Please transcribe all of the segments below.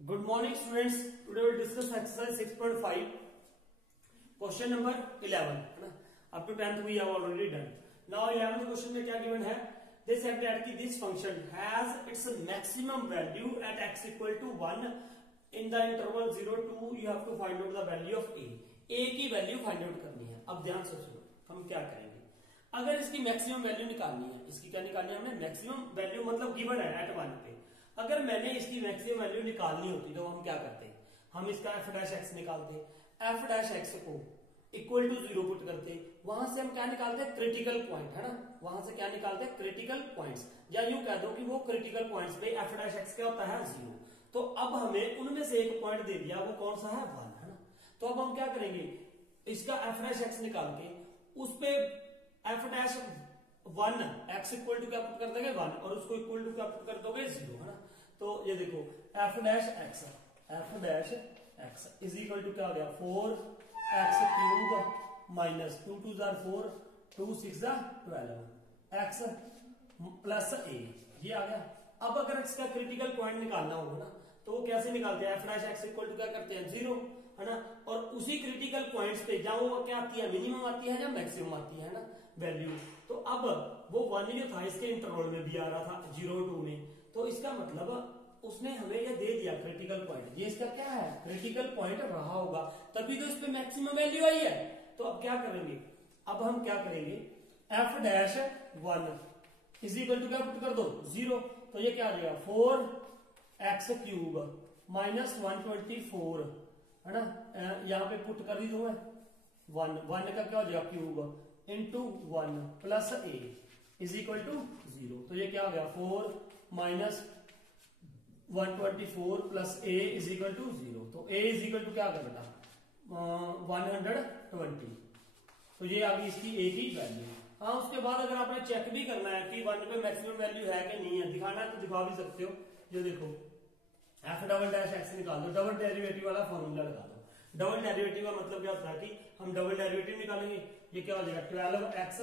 Good morning students. Today we will discuss exercise 6.5 question number 11 है ना. Up to 10th we have already done. Now 11th question में क्या given है? They said that this function has its maximum value at x equal to 1 in the interval 0 to you have to find out the value of a. a की value find out करनी है. अब ध्यान से सुनो हम क्या करेंगे. अगर इसकी मैक्सिमम वैल्यू निकालनी है, इसकी क्या निकालनी है हमने? मैक्सिमम वैल्यू मतलब गिवन है एट 1 पे. अगर मैंने इसकी मैक्सिमम वैल्यू निकालनी होती तो हम क्या करते? हम इसका एफ डैश एक्स निकालते. एफ डैश एक्स को इक्वल टू 0 पुट करते. वहां से हम क्या निकालते हैं? क्रिटिकल पॉइंट है ना. वहां से क्या निकालते हैं? Critical points. या यूं कह दो कि वो क्रिटिकल पॉइंट्स पे एफ डैश एक्स क्या होता है? 0. तो अब हमें उनमें से एक पॉइंट दे दिया, वो कौन सा है? 1 है ना. तो अब हम क्या करेंगे? इसका एफ डैश एक्स निकाल के उस पे F dash 1 X equal to क्या पुट कर देंगे? 1 और उसको इक्वल टू क्या पुट कर दोगे? 0 है ना. तो ये देखो f dash x is equal to क्या हो गया? 4x क्यूब माइनस 2 2 जार 4 2 6 जार 12 एक्स प्लस ए. ये आ गया. अब अगर इसका क्रिटिकल पॉइंट निकालना होगा ना तो वो कैसे निकालते हैं? F dash x equal to क्या करते हैं? 0 है ना. और उसी क्रिटिकल पॉइंट्स पे जहां वो क्या आती है? मिनिमम आती है या मैक्सिमम आती है ना वैल्यू. तो अब वो 1 जो था इसके इंटरवल में भी आ रहा था 0 2 में. तो इसका मतलब उसने हमें ये दे दिया क्रिटिकल पॉइंट. ये इसका क्या है? क्रिटिकल पॉइंट रहा होगा तभी तो इस पे मैक्सिमम वैल्यू आई है. तो अब क्या करेंगे? अब हम क्या करेंगे? F dash 1 is equal to क्या पुट कर दो? 0. तो ये क्या आ जाएगा? 4x क्यूब माइनस 124 है ना. यहां पे पुट कर दी दो मैं 1 का क्या हो जाएगा? Cube into 1 plus A is equal to 0. तो ये क्या हो गया? 4 minus 124 plus A is equal to 0. तो ए इज इक्वल टू क्या करता? 120. तो ये आ गई इसकी ए की वैल्यू. हाँ, उसके बाद अगर आपने चेक भी करना है कि 1 पे मैक्सिमम वैल्यू है कि नहीं है, दिखाना है तो दिखा भी सकते हो. जो देखो एफ डबल डैश एक्स निकाल दो, डबल डेरिवेटिव वाला फॉर्मूला लगा दो. डबल डेरिवेटिव का मतलब क्या होता है कि हम डबल डेरिवेटिव निकालेंगे. ये क्या हो जाएगा? 12x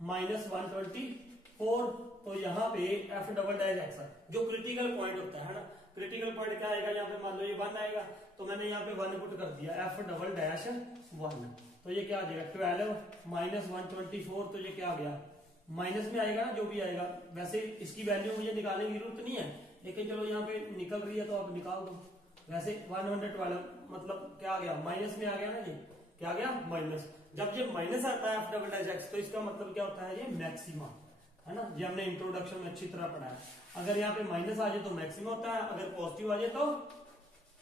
minus 124. तो यहाँ पे एफ डबल डैश एक्स जो क्रिटिकल पॉइंट होता है ना, क्रिटिकल पॉइंट क्या आएगा? यहाँ पे मान लो ये 1 आएगा तो मैंने यहाँ पे 1 पुट कर दिया एफ डबल डैश 1. तो ये क्या आ जाएगा? 12 माइनस 124. तो ये क्या आ गया? माइनस में आएगा ना जो भी आएगा. वैसे इसकी वैल्यू मुझे निकालने की जरूरत नहीं है, लेकिन चलो यहाँ पे निकल रही है तो आप निकाल दो. वैसे 112 मतलब क्या आ गया? माइनस में आ गया ना. ये क्या आ गया? माइनस. जब ये माइनस आता है एफ डबल डैश एक्स तो इसका मतलब क्या होता है? ये मैक्सिमा है ना. ये हमने इंट्रोडक्शन में अच्छी तरह पढ़ा है. अगर यहाँ पे माइनस आ जाए तो मैक्सिमा होता है, अगर पॉजिटिव आ जाए तो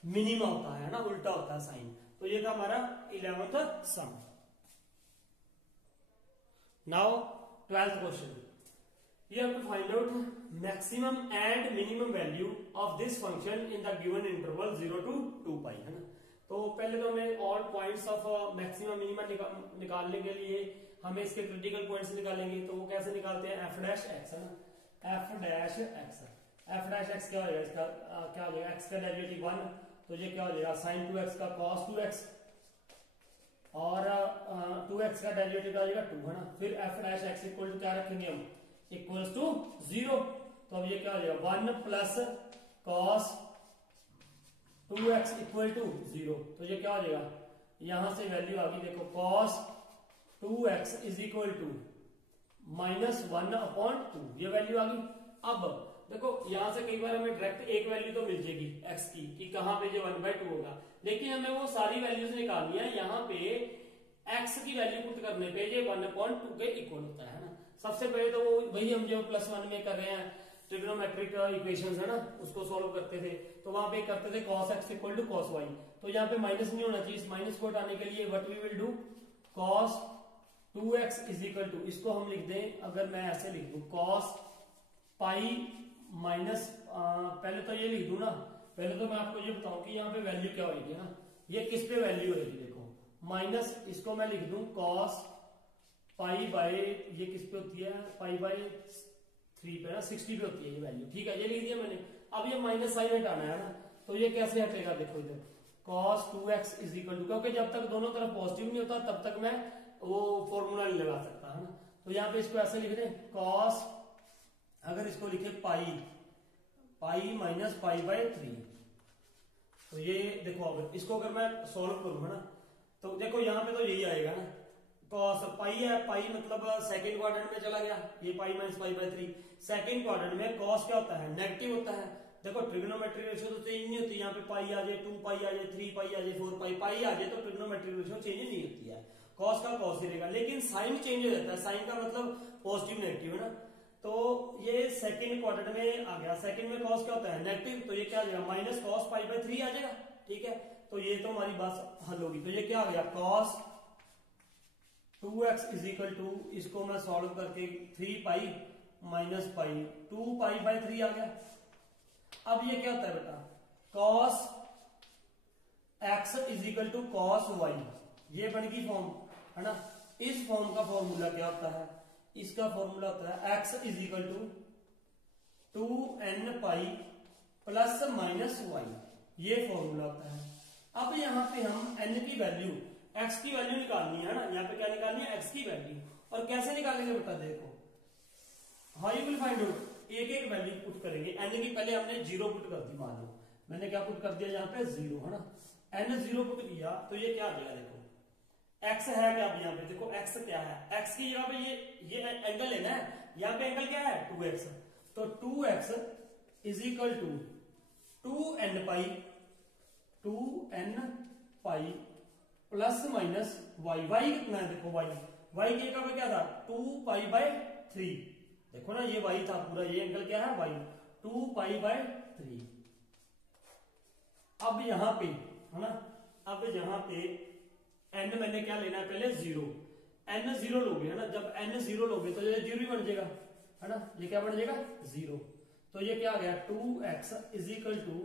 मिनिमा होता है ना. उल्टा होता है साइन. तो ये था हमारा 11th sum. Now 12th question. You have to find out maximum and minimum value of this function in the given interval 0 to 2 pi है ना. तो पहले तो हमें all points of maximum minimum निकालने के लिए हमें इसके क्रिटिकल पॉइंट्स निकालेंगे. तो वो कैसे निकालते हैं? एफ डैश एक्स है ना. एफ डैश एक्स क्या हो जाएगा? इसका क्या हो जाएगा? एक्स का डेरिवेटिव 1. तो ये क्या हो जाएगा? साइन 2x का कॉस 2x और 2x का डेरिवेटिव आ जाएगा 2 है ना. फिर F dash x equal to क्या रखेंगे हम? Equals to 0. तो अब ये क्या हो जाएगा? 1 plus cos 2x equal to 0. तो ये क्या हो जाएगा? यहां से वैल्यू आ गई देखो cos 2x is equal to minus 1/2. ये वैल्यू आ गई. अब देखो यहां से कई बार हमें डायरेक्ट एक वैल्यू तो मिल जाएगी x की कि कहां पे ये 1/2 होगा, लेकिन हमें वो सारी वैल्यूज निकालनी है. यहां पे x की वैल्यू पुट करने पे ये 1/2 के इक्वल होता है ना. सबसे पहले तो वो वही हम जो +1 में कर रहे हैं ट्रिग्नोमेट्रिक इक्वेशंस है ना, उसको सॉल्व करते थे. तो वहां पे करते थे cos x equal to cos y. तो यहाँ पे माइनस नहीं होना चाहिए. इस माइनस को हटाने के लिए what we will do? cos 2x is equal to, इसको हम लिख दें, अगर मैं ऐसे लिख दूं cos पाई माइनस, पहले तो ये लिख दूं ना. पहले तो मैं आपको ये बताऊं कि यहाँ पे वैल्यू क्या होगी ना. ये किस पे वैल्यू होगी? देखो माइनस, इसको मैं लिख दूं cos पाई बाय, ये किस पे होती है? पाई बाय 3 पे ना, 60 पे होती है ये वैल्यू. ठीक है, ये लिख दिया मैंने. अब ये माइनस साइन हटाना है ना. तो ये कैसे हटेगा? देखो इधर cos 2x is equal to, क्योंकि जब तक दोनों तरफ पॉजिटिव नहीं होता तब तक मैं वो फॉर्मूला नहीं लगा सकता है ना. तो यहाँ पे इसको ऐसे लिख दें cos, अगर इसको लिखे पाई माइनस पाई बाय 3 तो ये देखो अब इसको अगर मैं सॉल्व करूँ है ना, तो देखो यहाँ पे तो यही आएगा ना, कॉस पाई है, पाई मतलब सेकंड क्वाड्रेंट में चला गया, ये pi minus pi by 3। Second quadrant में कॉस क्या होता है, नेगेटिव होता है। देखो ट्रिग्नोमेट्रिक रेशियो तो चेंज नहीं होती, यहाँ पे पाई आ जाए, 2 पाई आ जाए, 3 पाई आ जाए, 4 पाई आ जाए, तो ट्रिग्नोमेट्रिक रेशियो चेंज नहीं होती है, कॉस का कॉस ही रहेगा। लेकिन साइन चेंज हो जाता है, साइन का मतलब पॉजिटिव नेगेटिव है ना। तो ये सेकंड क्वाड्रेंट में आ गया, सेकंड में कॉस क्या होता है, नेगेटिव, तो ये क्या आ जाएगा, माइनस कॉस पाई बाय 3 आ जाएगा। ठीक है, तो ये तो हमारी बात हल होगी। तो ये क्या आ गया, cos 2x is equal to, इसको मैं सॉल्व करके 3 pi minus pi 2 pi by 3 आ गया। अब ये क्या होता है बेटा, cos x is equal to cos y, ये बन गई फॉर्म है ना। इस फॉर्म का फॉर्मूला क्या होता है, इसका फॉर्मूला होता है x is equal to 2n pi plus minus y, ये फॉर्मूला होता है। अब यहां पे हम n की वैल्यू, x की वैल्यू निकालनी है ना, यहाँ पे क्या निकालनी है, x की वैल्यू। और कैसे निकालेंगे बेटा, देखो how you will find out, एक एक वैल्यू पुट करेंगे। n की पहले हमने 0 पुट कर दी, मान लो मैंने क्या पुट कर दिया यहाँ पे 0 है ना, n 0 पुट किया तो ये क्या आ जाएगा, देखो x है क्या, अब यहाँ पे देखो x क्या है, x की जगह पे ये एंगल लेना है, यहाँ पे एंगल क्या है 2x, तो 2x is equal to 2n pi plus minus y, y कितना है, देखो वाई, वाई की जगह पे क्या था 2 पाई बाय 3, देखो ना ये वाई था पूरा, ये एंगल क्या है वाई, 2 पाई बाय 3। अब यहां पे है ना, अब यहां पे n मैंने क्या लेना है, पहले 0, n 0 लोगे है ना, जब n 0 लोगे तो ये 0 ही बन जाएगा है ना, ये क्या बन जाएगा 0। तो ये क्या आ गया, 2x is equal two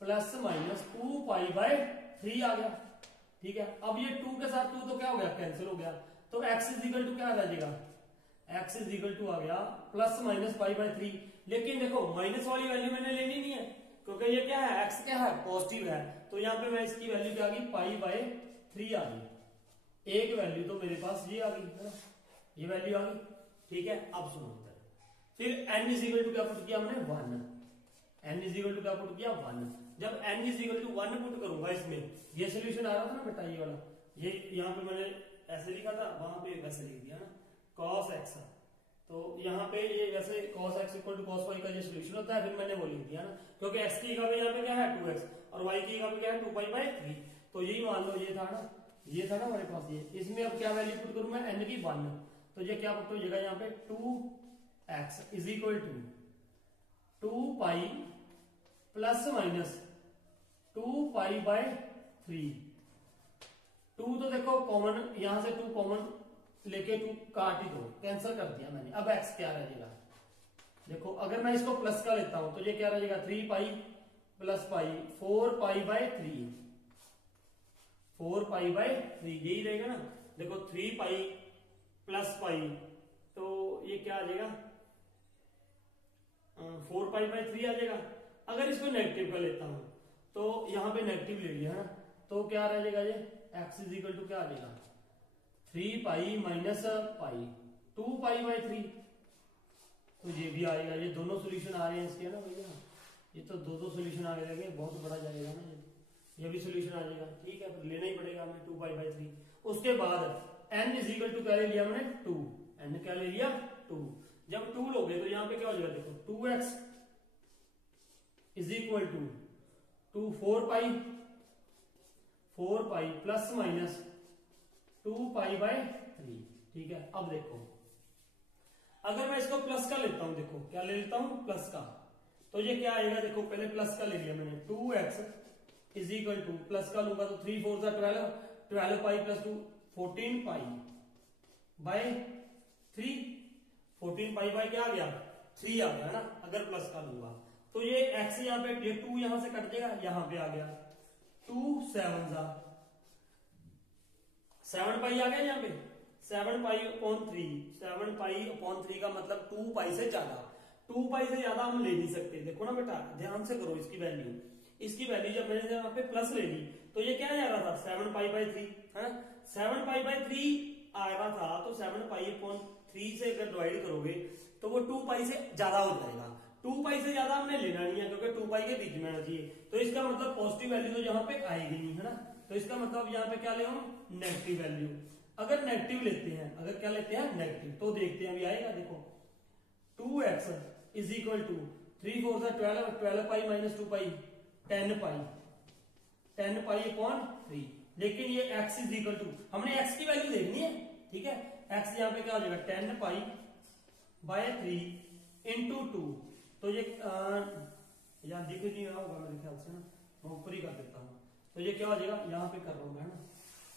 plus minus 2 pi by 3 आ गया। ठीक है, अब ये 2 के साथ 2 तो क्या हो गया, कैंसिल हो गया, तो x इज इक्वल टू क्या आ जाएगा, x इज इक्वल टू आ गया प्लस माइनस पाई बाय 3। लेकिन देखो माइनस वाली वैल्यू मैंने लेनी नहीं है, क्योंकि ये क्या है, x क्या है, पॉजिटिव है, तो यहाँ पे मैं इसकी वैल्यू क्या आ गई, पाई बाय 3 आ गई। एक वैल्यू तो मेरे पास ये आ गई है ना, ये वैल्यू आ गई। ठीक है, अब सुनो इधर, फिर n इज इक्वल टू क्या पुट किया हमने 1, n इज इक्वल टू क्या पुट किया 1। जब n is equal to 1 put करूंगा इसमें, ये सोल्यूशन आ रहा था ना बेटा, ये वाला, ये यहाँ पे मैंने ऐसे लिखा था, वहां पे वैसे लिख दिया ना, cos x, तो यहाँ पे ये वैसे cos x equal to cos y का ये सोल्यूशन होता है, फिर मैंने वो लिख दिया ना, क्योंकि x की जगह पे यहाँ पे क्या है 2x और y की जगह पे क्या है 2 पाई बाय 3, तो यही मान लो ये था ना, ये था ना हमारे पास ये। इसमें अब क्या वैल्यू पुट करूं मैं, n की 1, तो ये क्या पुट हो जाएगा यहाँ पे 2x is equal to 2 pi plus minus 2 pi by 3। 2 तो देखो कॉमन, यहां से 2 कॉमन लेके 2 काट ही दो, कैंसिल कर दिया मैंने। अब x क्या रह जाएगा, देखो अगर मैं इसको प्लस का लेता हूं तो ये क्या रह जाएगा 3 pi plus pi 4 pi by 3, 4 pi by 3 यही रहेगा ना। देखो 3 पाई प्लस पाई, तो ये क्या आ जाएगा 4 पाई बाय 3 आ जाएगा। अगर इसको नेगेटिव का लेता हूं तो यहां पे नेगेटिव ले लिया है ना, तो क्या रह जाएगा ये x इज इक्वल टू क्या आ जाएगा 3 pi minus pi 2 pi by 3, तो ये भी आएगा। ये दोनों सोल्यूशन आ रहे हैं इसके ना भैया, ये तो दो सोल्यूशन आ गए, बहुत बड़ा जाएगा ना ये भी सोल्यूशन आ जाएगा। ठीक है, फिर लेना ही पड़ेगा हमें 2 पाई बाय 3। उसके बाद n इज इक्वल टू क्या ले लिया हमने 2, n क्या ले लिया 2। जब 2 लोगे तो यहाँ पे क्या हो जाएगा, देखो 2x is equal to 4 pi plus minus 2 pi by 3। ठीक है, अब देखो अगर मैं इसको प्लस का लेता हूं, देखो क्या ले लेता हूं प्लस का, तो ये क्या आएगा, देखो पहले प्लस का ले लिया मैंने 2x is equal to, plus का लूंगा तो 3 4 12, 12 pi plus 2 14 pi by 3, 14 pi by क्या आ गया 3 आ गया ना, अगर प्लस का लूंगा तो ये x यहाँ पे, ये 2 यहां से कट जाएगा, यहां पे आ गया 2 7 पाई आ गया, यहाँ पे 7 पाई अपॉन 3, 7 पाई अपॉन 3 का मतलब 2 पाई से ज्यादा, 2 पाई से ज्यादा हम ले नहीं सकते। देखो ना बेटा ध्यान से करो, इसकी वैल्यू जब मैंने यहाँ पे प्लस ले ली तो ये क्या जा रहा था 7 पाई बाय 3 है, 7 पाई बाय 3 आ रहा था, तो 7 पाई अपॉन 3 से अगर डिवाइड करोगे तो वो 2 पाई से ज्यादा हो जाएगा। 2 पाई से ज्यादा हमने लेना नहीं है क्योंकि 2 पाई के बीच में आना चाहिए, तो इसका मतलब पॉजिटिव वैल्यू तो यहाँ पे आएगी नहीं, है ना। तो इसका मतलब यहाँ पे क्या ले हम नेगेटिव वैल्यू। अगर नेगेटिव लेते हैं, अगर क्या लेते हैं नेगेटिव, तो देखते हैं अभी आएगा। देखो 2x is equal to 3 4 12 12 pi minus 2 pi 10 pi upon 3। लेकिन ये x इज इक्वल टू, हमने x की वैल्यू देखनी है, ठीक है। x यहाँ पे क्या हो जाएगा 10 पाई बाय 3 इंटू 2। तो ये यहाँ दिख नहीं रहा होगा मेरे ख्याल से ना, मैं ऊपर ही कर देता हूँ। तो ये क्या हो जाएगा, यहाँ पे कर रहा हूँ मैं, है ना,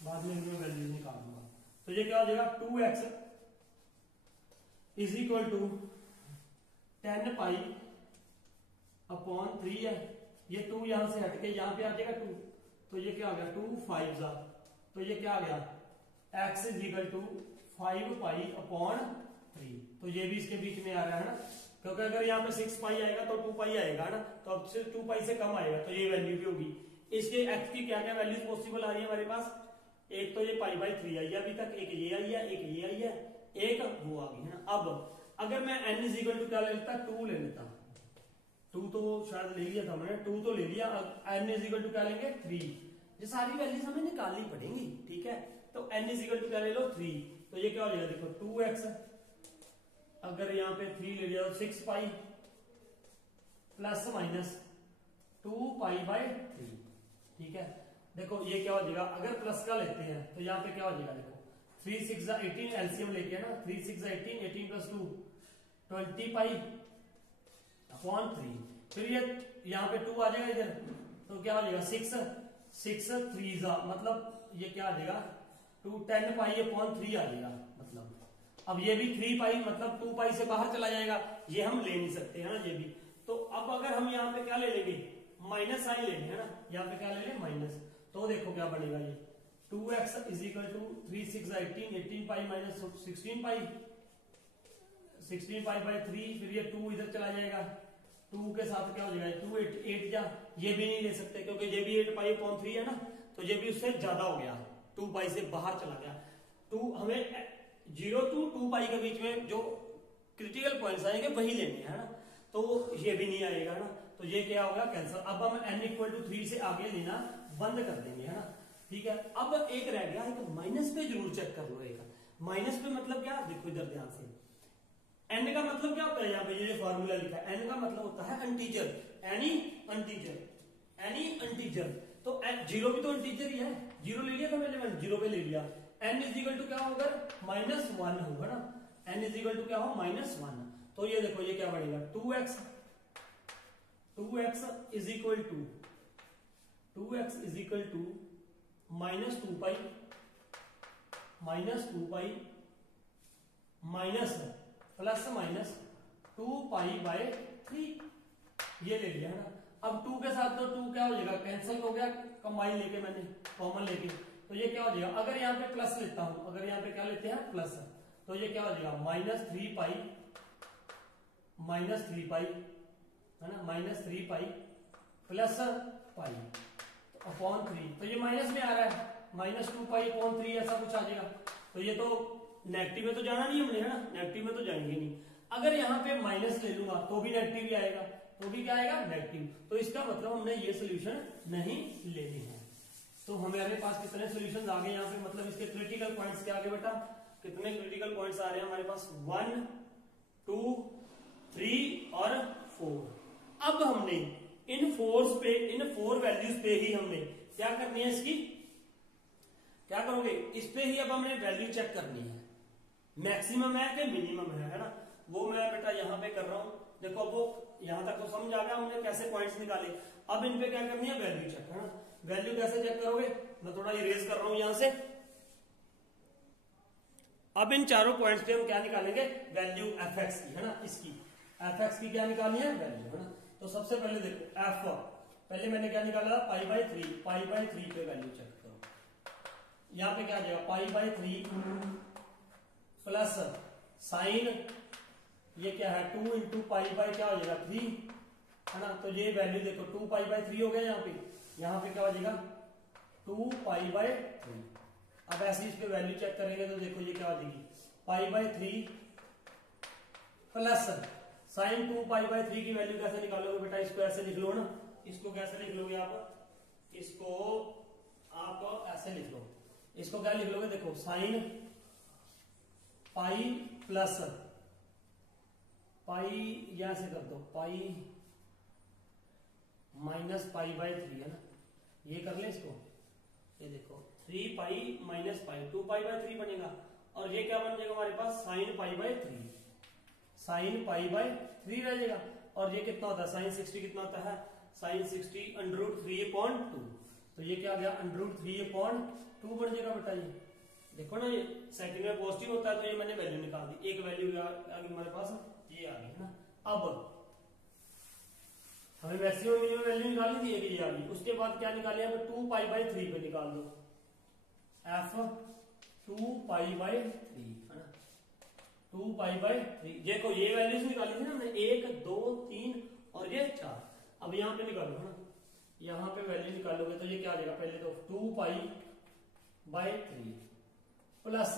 बाद में इनमें वैल्यू निकाल दूंगा। तो ये क्या हो जाएगा 2x is equal to 10 pi upon 3 है, ये 2 यहां से हटके यहाँ पे आ जाएगा 2, तो ये क्या आ गया 2 5 जा, तो ये क्या आ गया x is equal to 5 pi upon 3। तो ये भी इसके बीच में आ रहा है ना, क्योंकि अगर यहाँ पे 6 पाई आएगा तो 2 पाई आएगा ना, तो अब से 2 पाई से कम आएगा, तो ये वैल्यू भी होगी। इसके x की क्या क्या वैल्यूज पॉसिबल आ रही है हमारे पास, एक तो ये पाई बाई 3 आई है अभी तक, एक ये आई है, एक ये आई है, एक वो आ गई है ना। अब अगर मैं n इज इक्वल टू क्या ले लेता, 2 ले लेता, 2 तो शायद ले लिया था मैंने, 2 तो ले लिया, n इज इक्वल टू क्या लेंगे 3। ये सारी वैल्यूज हमें निकालनी पड़ेंगी, ठीक है। तो n इज इक्वल टू क्या ले लो 3, तो ये क्या हो जाएगा देखो 2x, अगर यहाँ पे 3 ले लिया तो 6 पाई प्लस माइनस 2 पाई बाय 3, ठीक है। देखो ये क्या हो जाएगा, अगर प्लस का लेते हैं तो यहाँ पे क्या हो जाएगा, देखो 3 6 18 एलसीएम लेके ना, 3 6 18 18 प्लस 2 20 पाई अपॉन 3। फिर ये यहाँ पे 2 आ जाएगा इधर, तो क्या हो जाएगा 6 3 मतलब ये क्या आ जाएगा 2 10 पाई अपॉन 3 आ जाएगा। मतलब अब ये भी 3 पाई मतलब 2 पाई से बाहर चला जाएगा, ये हम ले नहीं सकते है ना ये भी। तो अब अगर हम यहाँ पे क्या ले लेंगे माइनस साइन ले लेंगे, है ना, यहाँ पे क्या ले लेंगे माइनस, तो देखो क्या बनेगा ये 2x is equal to 3 6 18 18 pi minus 16 pi by 3। फिर ये 2 इधर चला जाएगा, 2 के साथ क्या हो जाएगा 2 8 जा, ये भी नहीं ले सकते क्योंकि ये भी 8 पाई अपॉन 3 है ना, तो ये भी उससे ज्यादा हो गया, 2 पाई से बाहर चला गया। 2 हमें 0 to 2 पाई के बीच में जो क्रिटिकल पॉइंट्स आएंगे वही लेने हैं, है ना, तो ये भी नहीं आएगा ना, तो ये क्या होगा कैंसिल। अब हम n इक्वल टू 3 से आगे लेना बंद कर देंगे, है ना, ठीक है। अब एक रह गया, एक माइनस पे जरूर चेक कर लो। एक माइनस पे मतलब क्या, देखो इधर ध्यान से, n का मतलब क्या होता है, यहाँ पे ये फॉर्मूला लिखा है, n का मतलब होता है इंटीजर, एनी इंटीजर। तो 0 भी तो इंटीजर ही है, 0 ले लिया था मैंने 0 पे ले लिया। n इज इक्वल टू क्या होगा -1 होगा ना, n इज इक्वल टू क्या हो -1। तो ये देखो ये क्या बनेगा 2x is equal to -2 pi minus plus minus 2 pi by 3, ये ले लिया है ना। अब 2 के साथ तो 2 क्या हो जाएगा कैंसिल हो गया, कंबाइन लेके मैंने कॉमन लेके, तो ये क्या हो जाएगा, अगर यहाँ पे प्लस लेता हूं, अगर यहाँ पे क्या लेते हैं प्लस, तो ये क्या हो जाएगा -3 पाई है ना, -3 पाई प्लस पाई अपॉन 3। तो ये माइनस में आ रहा है, -2 पाई अपॉन 3 ऐसा कुछ आ जाएगा। तो ये तो नेगेटिव में तो जाना नहीं हमने, है ना, नेगेटिव में तो जाएंगे नहीं। अगर यहाँ पे माइनस ले लूंगा तो भी नेगेटिव ही आएगा, तो भी क्या आएगा नेगेटिव। तो इसका मतलब हमने ये सोल्यूशन नहीं लेनी है। तो हमारे पास कितने सोल्यूशन आ गए यहाँ पे, मतलब इसके क्रिटिकल पॉइंट्स क्या आ गए बेटा, कितने क्रिटिकल पॉइंट्स आ रहे हैं हमारे पास 1 2 3 और 4। अब हमने इन 4 वैल्यूज पे ही हमने क्या करनी है, इसकी क्या करोगे, इस पे ही अब हमने वैल्यू चेक करनी है, मैक्सिमम है कि मिनिमम है ना, वो मैं बेटा यहाँ पे कर रहा हूं। देखो वो यहां तक तो समझ आ गया हमने कैसे पॉइंट्स निकाले। अब इन पे क्या करनी है वैल्यू चेक, है ना। वैल्यू कैसे चेक करोगे, मैं थोड़ा इरेज कर रहा हूं यहां से। अब इन चारों पॉइंट्स पे हम क्या निकालेंगे, वैल्यू fx की, है ना, इसकी fx की क्या निकालनी है वैल्यू, है ना। तो सबसे पहले देखो f, पहले मैंने क्या निकाला पाई बाय 3 पे वैल्यू चेक करो। यहाँ पे क्या आ जाएगा पाई बाय 3 प्लस साइन, ये क्या है 2 इंटू पाई बाय क्या हो जाएगा 3, है ना। तो ये वैल्यू देखो 2 पाई बाय 3 हो गया यहाँ पे क्या हो जाएगा 2 पाई बाय 3। अब ऐसे इस पे वैल्यू चेक करेंगे तो देखो ये क्या हो जाएगी पाई बाय 3 प्लस साइन 2π/3 की वैल्यू कैसे निकालोगे बेटा? इसको ऐसे लिख लो ना, इसको कैसे लिख लोगे आप? इसको आप ऐसे लिख लो, इसको क्या लिख लोगे? देखो साइन पाई प्लस पाई, या ऐसे कर दो पाई माइनस π/3 है ना, ये कर ले इसको। ये देखो 3π माइनस पाई 2π/3 बनेगा, और ये क्या बन जाएगा हमारे पास? साइन π/3, साइन π/3 रह जाएगा। और ये कितना होता है? साइन 60 कितना होता है? साइन 60 √3/2, तो ये क्या आ गया? √3/2 बन जाएगा बेटा। ये देखो ना, ये सेकंड में पॉजिटिव होता है तो ये मैंने वैल्यू निकाल दी, एक वैल्यू आ गई हमारे पास, ये आ गई ना। अब हमें मैक्सिमम मिनिमम वैल्यू निकालनी थी, एक ये आ गई। उसके बाद क्या निकाले? अब 2π/3 पे निकाल दो, f 2π/3 है ना, 2π/3। देखो ये वैल्यूज निकाली थी ना हमने, 1 2 3 और ये 4। अब यहाँ पे निकालो है ना, यहाँ पे वैल्यू निकालोगे तो ये क्या आ जाएगा? पहले तो 2π/3 प्लस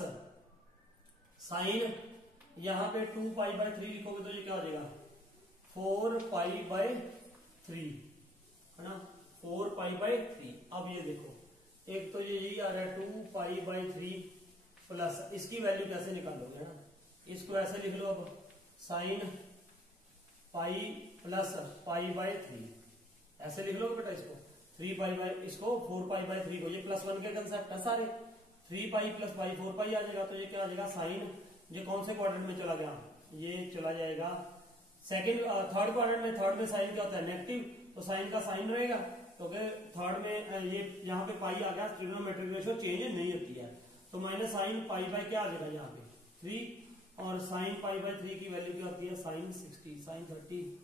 साइन, यहाँ पे 2π/3 लिखोगे तो ये क्या हो जाएगा? 4π/3 है ना, 4π/3। अब ये देखो, एक तो ये यही आ रहा है 2π/3 प्लस, इसकी वैल्यू कैसे निकालोगे ना? इसको ऐसे लिख लो अब, साइन पाई प्लस π/3 ऐसे लिख लो बेटा इसको। 3π इसको 4π/3 को, ये +1 के कंसेप्ट है सारे। 3π + π 4π आ जाएगा, तो ये क्या आ जाएगा? साइन, ये कौन से क्वाड्रेंट में चला गया? ये चला जाएगा सेकंड, थर्ड क्वाड्रेंट में। थर्ड में साइन क्या होता है? नेगेटिव, तो साइन का साइन रहेगा, तो थर्ड में ये यहाँ पे पाई आ गया, ट्रिग्नोमेट्रिक रेशियो चेंज नहीं होती है, तो माइनस साइन पाई बाय क्या आ जाएगा यहाँ पे? 3, और साइन π/3 की वैल्यू क्या होती है? Sine 60, sine 30,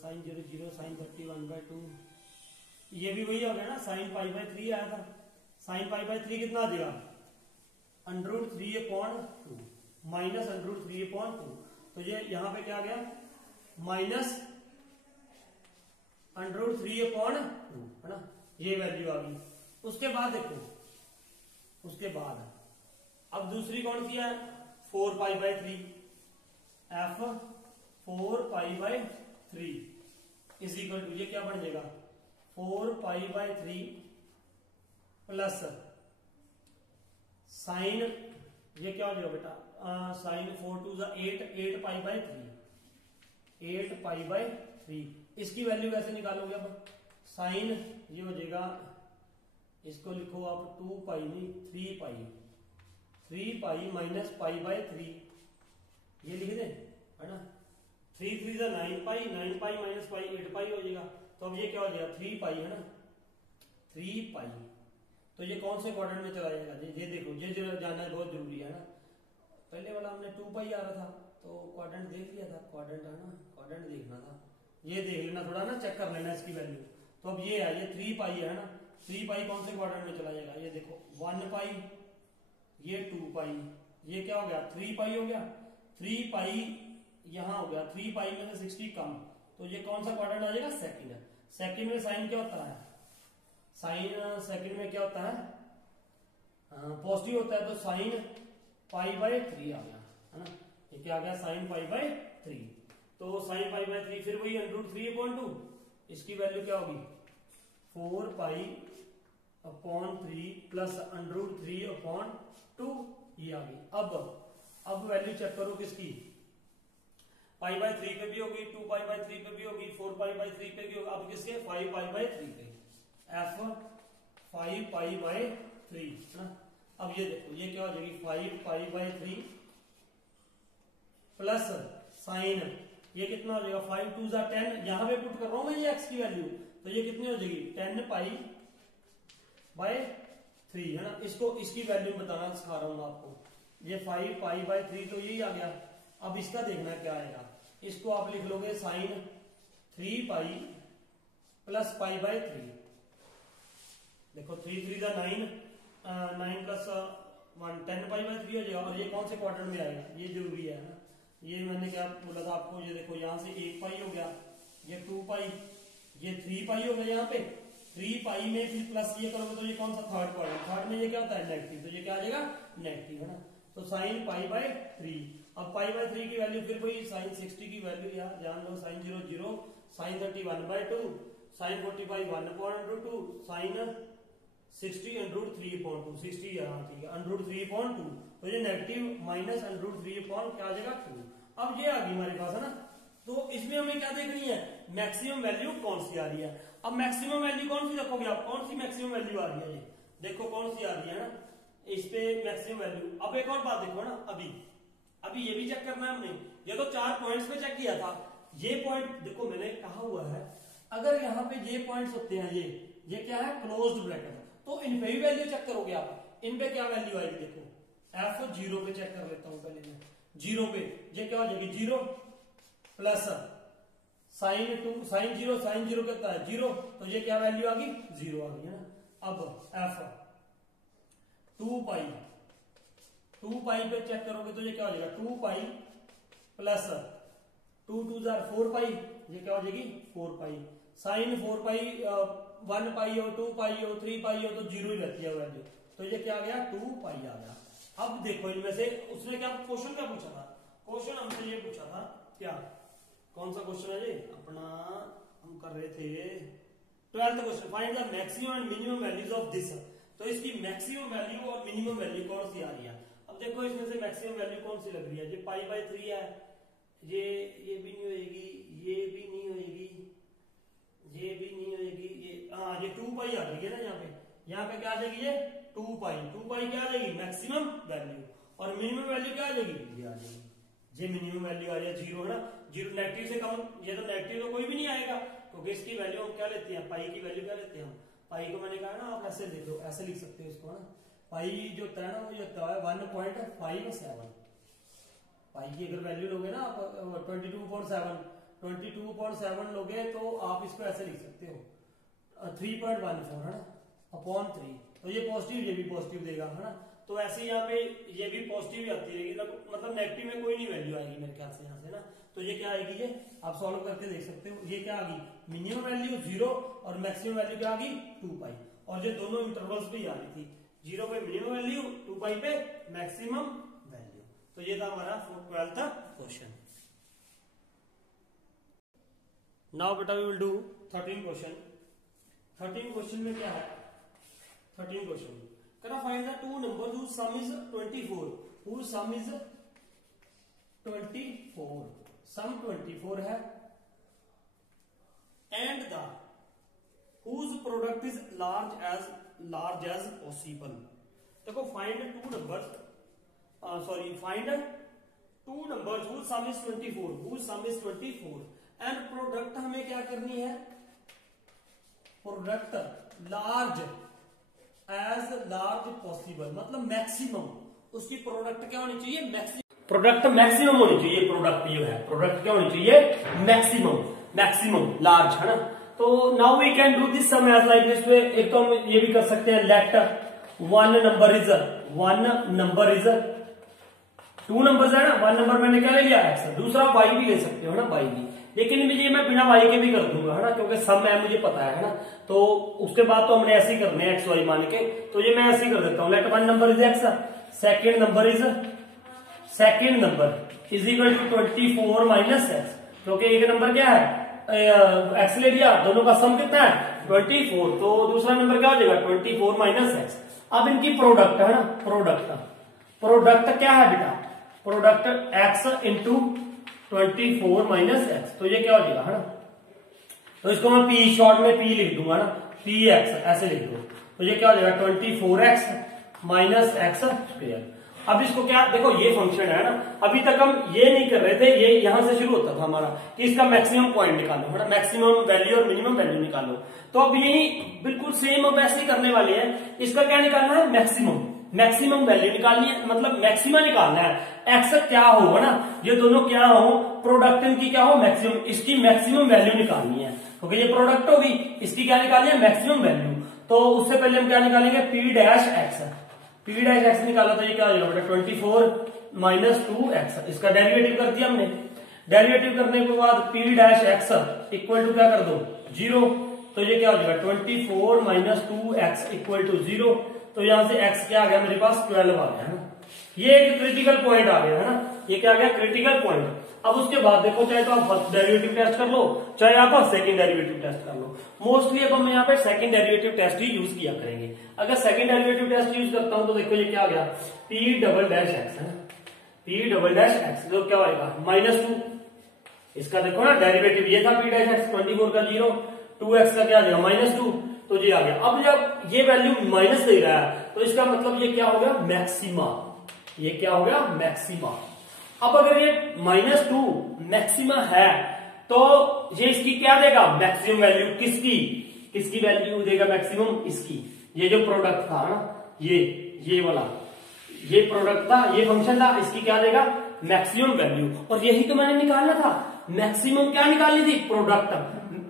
sine 0 sine 30 1/2। ये भी वही हो गया ना, साइन π/3 आया था। साइन π/3 कितना आ जाएगा? √3/2 माइनस √3/2, तो ये यहाँ पे क्या आ गया? माइनस √3/2 है ना, ये वैल्यू आ गई। उसके बाद देखो, उसके बाद अब दूसरी कौन सी है? 4π/3, f 4π/3 इज इक्वल टू, ये क्या बन जाएगा? 4π/3 प्लस साइन, ये क्या हो जाएगा बेटा? साइन 4 2 8, 8π/3, 8π/3। इसकी वैल्यू कैसे निकालोगे? अब साइन ये हो जाएगा, इसको लिखो आप 2π नहीं 3π, 3π माइनस π/3, ये लिख दे है ना। 3 3 9π, 9π माइनस π 8π हो जाएगा, तो अब ये क्या हो जाएगा? 3π है ना, 3π। तो ये कौन से क्वाड्रेंट में चला जाएगा? ये देखो, ये जो जानना बहुत जरूरी है ना। पहले वाला हमने 2π आ रहा था, तो क्वाड्रेंट देख लिया था, क्वाड्रेंट है ना, क्वाड्रेंट देखना था, ये देख लेना थोड़ा ना, चेक कर लेना इसकी वैल्यू। तो अब ये है, ये 3π है ना, 3π कौन से क्वाड्रेंट में चला जाएगा? ये देखो 1π, ये 2π, ये क्या हो गया? 3π हो गया। 3π यहां हो गया, 3π में से 60 कम, तो ये कौन सा क्वाड्रेंट आ जाएगा? सेकंड। सेकंड में साइन क्या होता है? साइन सेकंड में क्या होता है? पॉजिटिव होता है, तो साइन π/3 आ गया है ना, ये क्या आ गया? साइन π/3। तो साइन π/3 फिर वही √3/2, इसकी वैल्यू क्या होगी? 4π/3 प्लस √3/2, ये आ गई। अब वैल्यू चेक करो किसकी? π/3 पे भी होगी, 2π/3 पे भी होगी, 4π/3 पे भी होगी। अब किसके? 5π/3 पे, f 5π/3 है ना। अब ये देखो, ये क्या हो जाएगी? 5π/3 प्लस साइन, ये कितना हो जाएगा? 5 2 10, यहां पे पुट कर रहा हूं मैं ये x की वैल्यू, तो ये कितनी हो जाएगी? 10π/3 है ना। इसकी वैल्यू बताना सिखा रहा हूं आपको। ये 5π/3 तो यही आ गया। अब इसका देखना क्या आएगा, इसको आप लिख लोगे साइन 3π प्लस π/3। देखो 3 3 9, 9 प्लस 1 10π/3 हो जाएगा। और ये कौन से क्वाड्रेंट में आएगा? ये जरूरी है ना, ये मैंने क्या बोला था आपको? ये देखो यहां से 1π हो गया, ये 2π, ये 3π हो गया। यहाँ पे 3π में फिर प्लस ये करोगे तो ये कौन सा? Third quadrant. थर्ड में ये क्या होता है? नेगेटिव, तो ये क्या आ जाएगा? नेगेटिव है ना। तो साइन π/3, अब पाई बाय 3 की वैल्यू फिर वही साइन 60 की वैल्यू यार ध्यान दो, साइन 0 0, साइन 30 1/2, साइन 45 1/2, साइन 60 √3/2, 60 यहाँ ठीक है √3/2, तो ये नेगेटिव माइनस √3 क्या आ जाएगा 2। अब ये आ गई हमारे पास है ना, तो इसमें हमें क्या देखनी है, मैक्सिमम वैल्यू कौन सी आ रही है। अब मैक्सिमम वैल्यू कौन सी रखोगे आप, कौन सी मैक्सिमम वैल्यू आ रही है, ये देखो कौन सी आ रही है ना, इस पे मैक्सिमम वैल्यू। अब एक और बात देखो ना, अभी ये भी चेक करना है हमने, ये तो 4 पॉइंट्स पे चेक किया था, ये पॉइंट देखो मैंने कहा हुआ है अगर यहाँ पे ये पॉइंट्स होते हैं, ये क्या है क्लोज्ड ब्रैकेट, तो इन पे भी वैल्यू चेक करोगे आप, इन पे क्या वैल्यू आएगी देखो, F0 पे चेक कर लेता हूं पहले मैं, 0 पे ये क्या हो जाएगी 0 प्लस साइन 2 साइन 0 कितना है 0, तो ये क्या वैल्यू आ गई 0 आ गई है ना। अब F 2 पाई पे चेक करोगे तो ये क्या हो जाएगा 2 पाई प्लस 2 2 4 पाई, ये क्या हो जाएगी 4 पाई, साइन 4 पाई 1 पाई हो 2 पाई हो 3 पाई हो तो 0 ही रहती है वैल्यू, तो ये क्या आ गया 2 पाई आ गया। अब देखो इनमें से उसने क्या क्वेश्चन क्या पूछा था, क्वेश्चन हमसे ये पूछा था क्या, कौन सा क्वेश्चन है ये अपना, हम कर रहे थे 12th question, find the maximum and minimum values of this, तो इसकी मैक्सिमम वैल्यू और मिनिमम वैल्यू कौन सी आ रही है। अब देखो इसमें से मैक्सिमम वैल्यू कौन सी लग रही है, ये पाई बाय 3 है, ये भी नहीं होगी, ये भी नहीं होगी, ये भी नहीं होगी, ये 2 पाई आ जाएगी ना, यहाँ पे क्या आ जाएगी ये 2 पाई क्या आ जाएगी मैक्सिमम वैल्यू, और मिनिमम वैल्यू क्या आ जाएगी ये आ जाएगी, ये मिनिमम वैल्यू आ जाए 0 है ना, 0 नेगेटिव से कम, ये तो नेगेटिव तो कोई भी नहीं आएगा, क्योंकि इसकी वैल्यू हम क्या लेते हैं, पाई की वैल्यू क्या लेते हैं हम, पाई को मैंने कहा ना आप ऐसे लिख दो, ऐसे लिख सकते हो इसको ना, पाई जो होता है ना वो होता है 1.57, पाई की अगर वैल्यू लोगे ना आप 22.7 लोगे तो आप इसको ऐसे लिख सकते हो 3.14 है ना अपॉन 3, तो ये पॉजिटिव ये भी पॉजिटिव देगा है ना, तो ऐसे यहाँ पे ये भी पॉजिटिव ही आती रहेगी, मतलब नेगेटिव में कोई नहीं वैल्यू आएगी मेरे ख्याल से यहाँ से ना, तो ये क्या आएगी, ये आप सॉल्व करके देख सकते हो, ये क्या आ गई मिनिमम वैल्यू 0 और मैक्सिमम वैल्यू क्या आ गई 2 पाई, और ये दोनों इंटरवल्स पे ही आ रही थी, 0 पे मिनिमम वैल्यू 2 पाई पे मैक्सिमम वैल्यू, तो ये था हमारा 12th क्वेश्चन। नाउ बेटा we will do 13 question. 13 question में क्या है, 13 question can I find the two numbers whose sum is 24, whose sum is 24, sum 24 है, and the whose product is large as possible। देखो find two numbers, find two numbers whose sum is 24 and product हमें क्या करनी है, product large as large possible, मतलब maximum उसकी product क्या होनी चाहिए, प्रोडक्ट मैक्सिमम होनी चाहिए, प्रोडक्ट जो है प्रोडक्ट क्या होनी चाहिए मैक्सिमम लार्ज है ना। तो now we can do this sum as like this way, एक तो हम ये भी कर सकते हैं let one number is 2 numbers है ना, 1 नंबर मैंने क्या ले लिया एक्स, दूसरा वाई भी ले सकते हो ना वाई भी, लेकिन मुझे मैं बिना वाई के भी कर दूंगा है ना, क्योंकि सम है मुझे पता है ना, तो उसके बाद तो हमने ऐसे ही करने हैं एक्स वाई मान के, तो ये मैं ऐसे ही कर देता हूँ, let 1 number is x, second number is equal to 24 minus x, क्योंकि एक नंबर क्या है एक्स ले लिया, दोनों का सम कितना है 24, तो दूसरा नंबर क्या हो जाएगा 24 माइनस एक्स। अब इनकी प्रोडक्ट है ना, प्रोडक्ट क्या है बेटा, product x into 24 minus x, तो ये क्या हो जाएगा है ना, तो इसको मैं पी शॉर्ट में पी लिख दूंगा ना, पी एक्स ऐसे लिख दो, तो ये क्या हो जाएगा 24x माइनस एक्स स्क्वायर। अब इसको क्या देखो ये फंक्शन है ना, अभी तक हम ये नहीं कर रहे थे, ये यहां से शुरू होता था हमारा कि इसका मैक्सिमम पॉइंट निकालो है ना, मैक्सिमम वैल्यू और मिनिमम वैल्यू निकालो, तो अब यही बिल्कुल सेम अब ऐसे करने वाले हैं, इसका क्या निकालना है मैक्सिमम वैल्यू निकालनी है, मतलब मैक्सिमा निकालना है, एक्स क्या हो ना, ये दोनों क्या हो प्रोडक्ट इनकी क्या हो मैक्सिमम, इसकी मैक्सिमम वैल्यू निकालनी है, क्योंकि ये प्रोडक्ट होगी, इसकी क्या निकालनी है मैक्सिमम वैल्यू, तो उससे पहले हम क्या निकालेंगे पी डैश एक्स निकाला, तो ये क्या हो जाएगा बेटा 24 माइनस 2x, इसका डेरिवेटिव कर दिया हमने, डेरिवेटिव करने के बाद p dash x equal to क्या कर दो 0, तो ये क्या हो जाएगा 24 माइनस 2x इक्वल टू 0, तो यहां से x क्या आ गया मेरे पास 12 आ गया है ना, ये एक क्रिटिकल पॉइंट आ गया है ना, ये क्या आ गया क्रिटिकल पॉइंट। अब उसके बाद देखो चाहे तो आप फर्स्ट डेरिवेटिव टेस्ट कर लो चाहे आप सेकंड डेरिवेटिव टेस्ट कर लो। मोस्टली अब हम यहाँ पे सेकंड डेरिवेटिव टेस्ट ही यूज किया करेंगे। अगर सेकंड डेरिवेटिव टेस्ट यूज करता हूं तो देखो ये क्या आ गया p डबल डैश एक्स है ना, p डबल डैश एक्स तो क्या आएगा -2। इसका देखो ना डेरिवेटिव ये था p डैश एक्स 24 का 0, 2x का क्या आ जाएगा -2 तो ये आ गया। अब जब ये वैल्यू माइनस दे रहा है तो इसका मतलब ये क्या हो गया मैक्सिमा, ये क्या हो गया मैक्सिमा। अब अगर ये -2 मैक्सिमा है तो ये इसकी क्या देगा मैक्सिमम वैल्यू, किसकी वैल्यू देगा मैक्सिमम, इसकी। ये जो प्रोडक्ट था ना ये वाला ये प्रोडक्ट था ये फंक्शन था, इसकी क्या देगा मैक्सिमम वैल्यू। और यही तो मैंने निकालना था मैक्सिमम, क्या निकालनी थी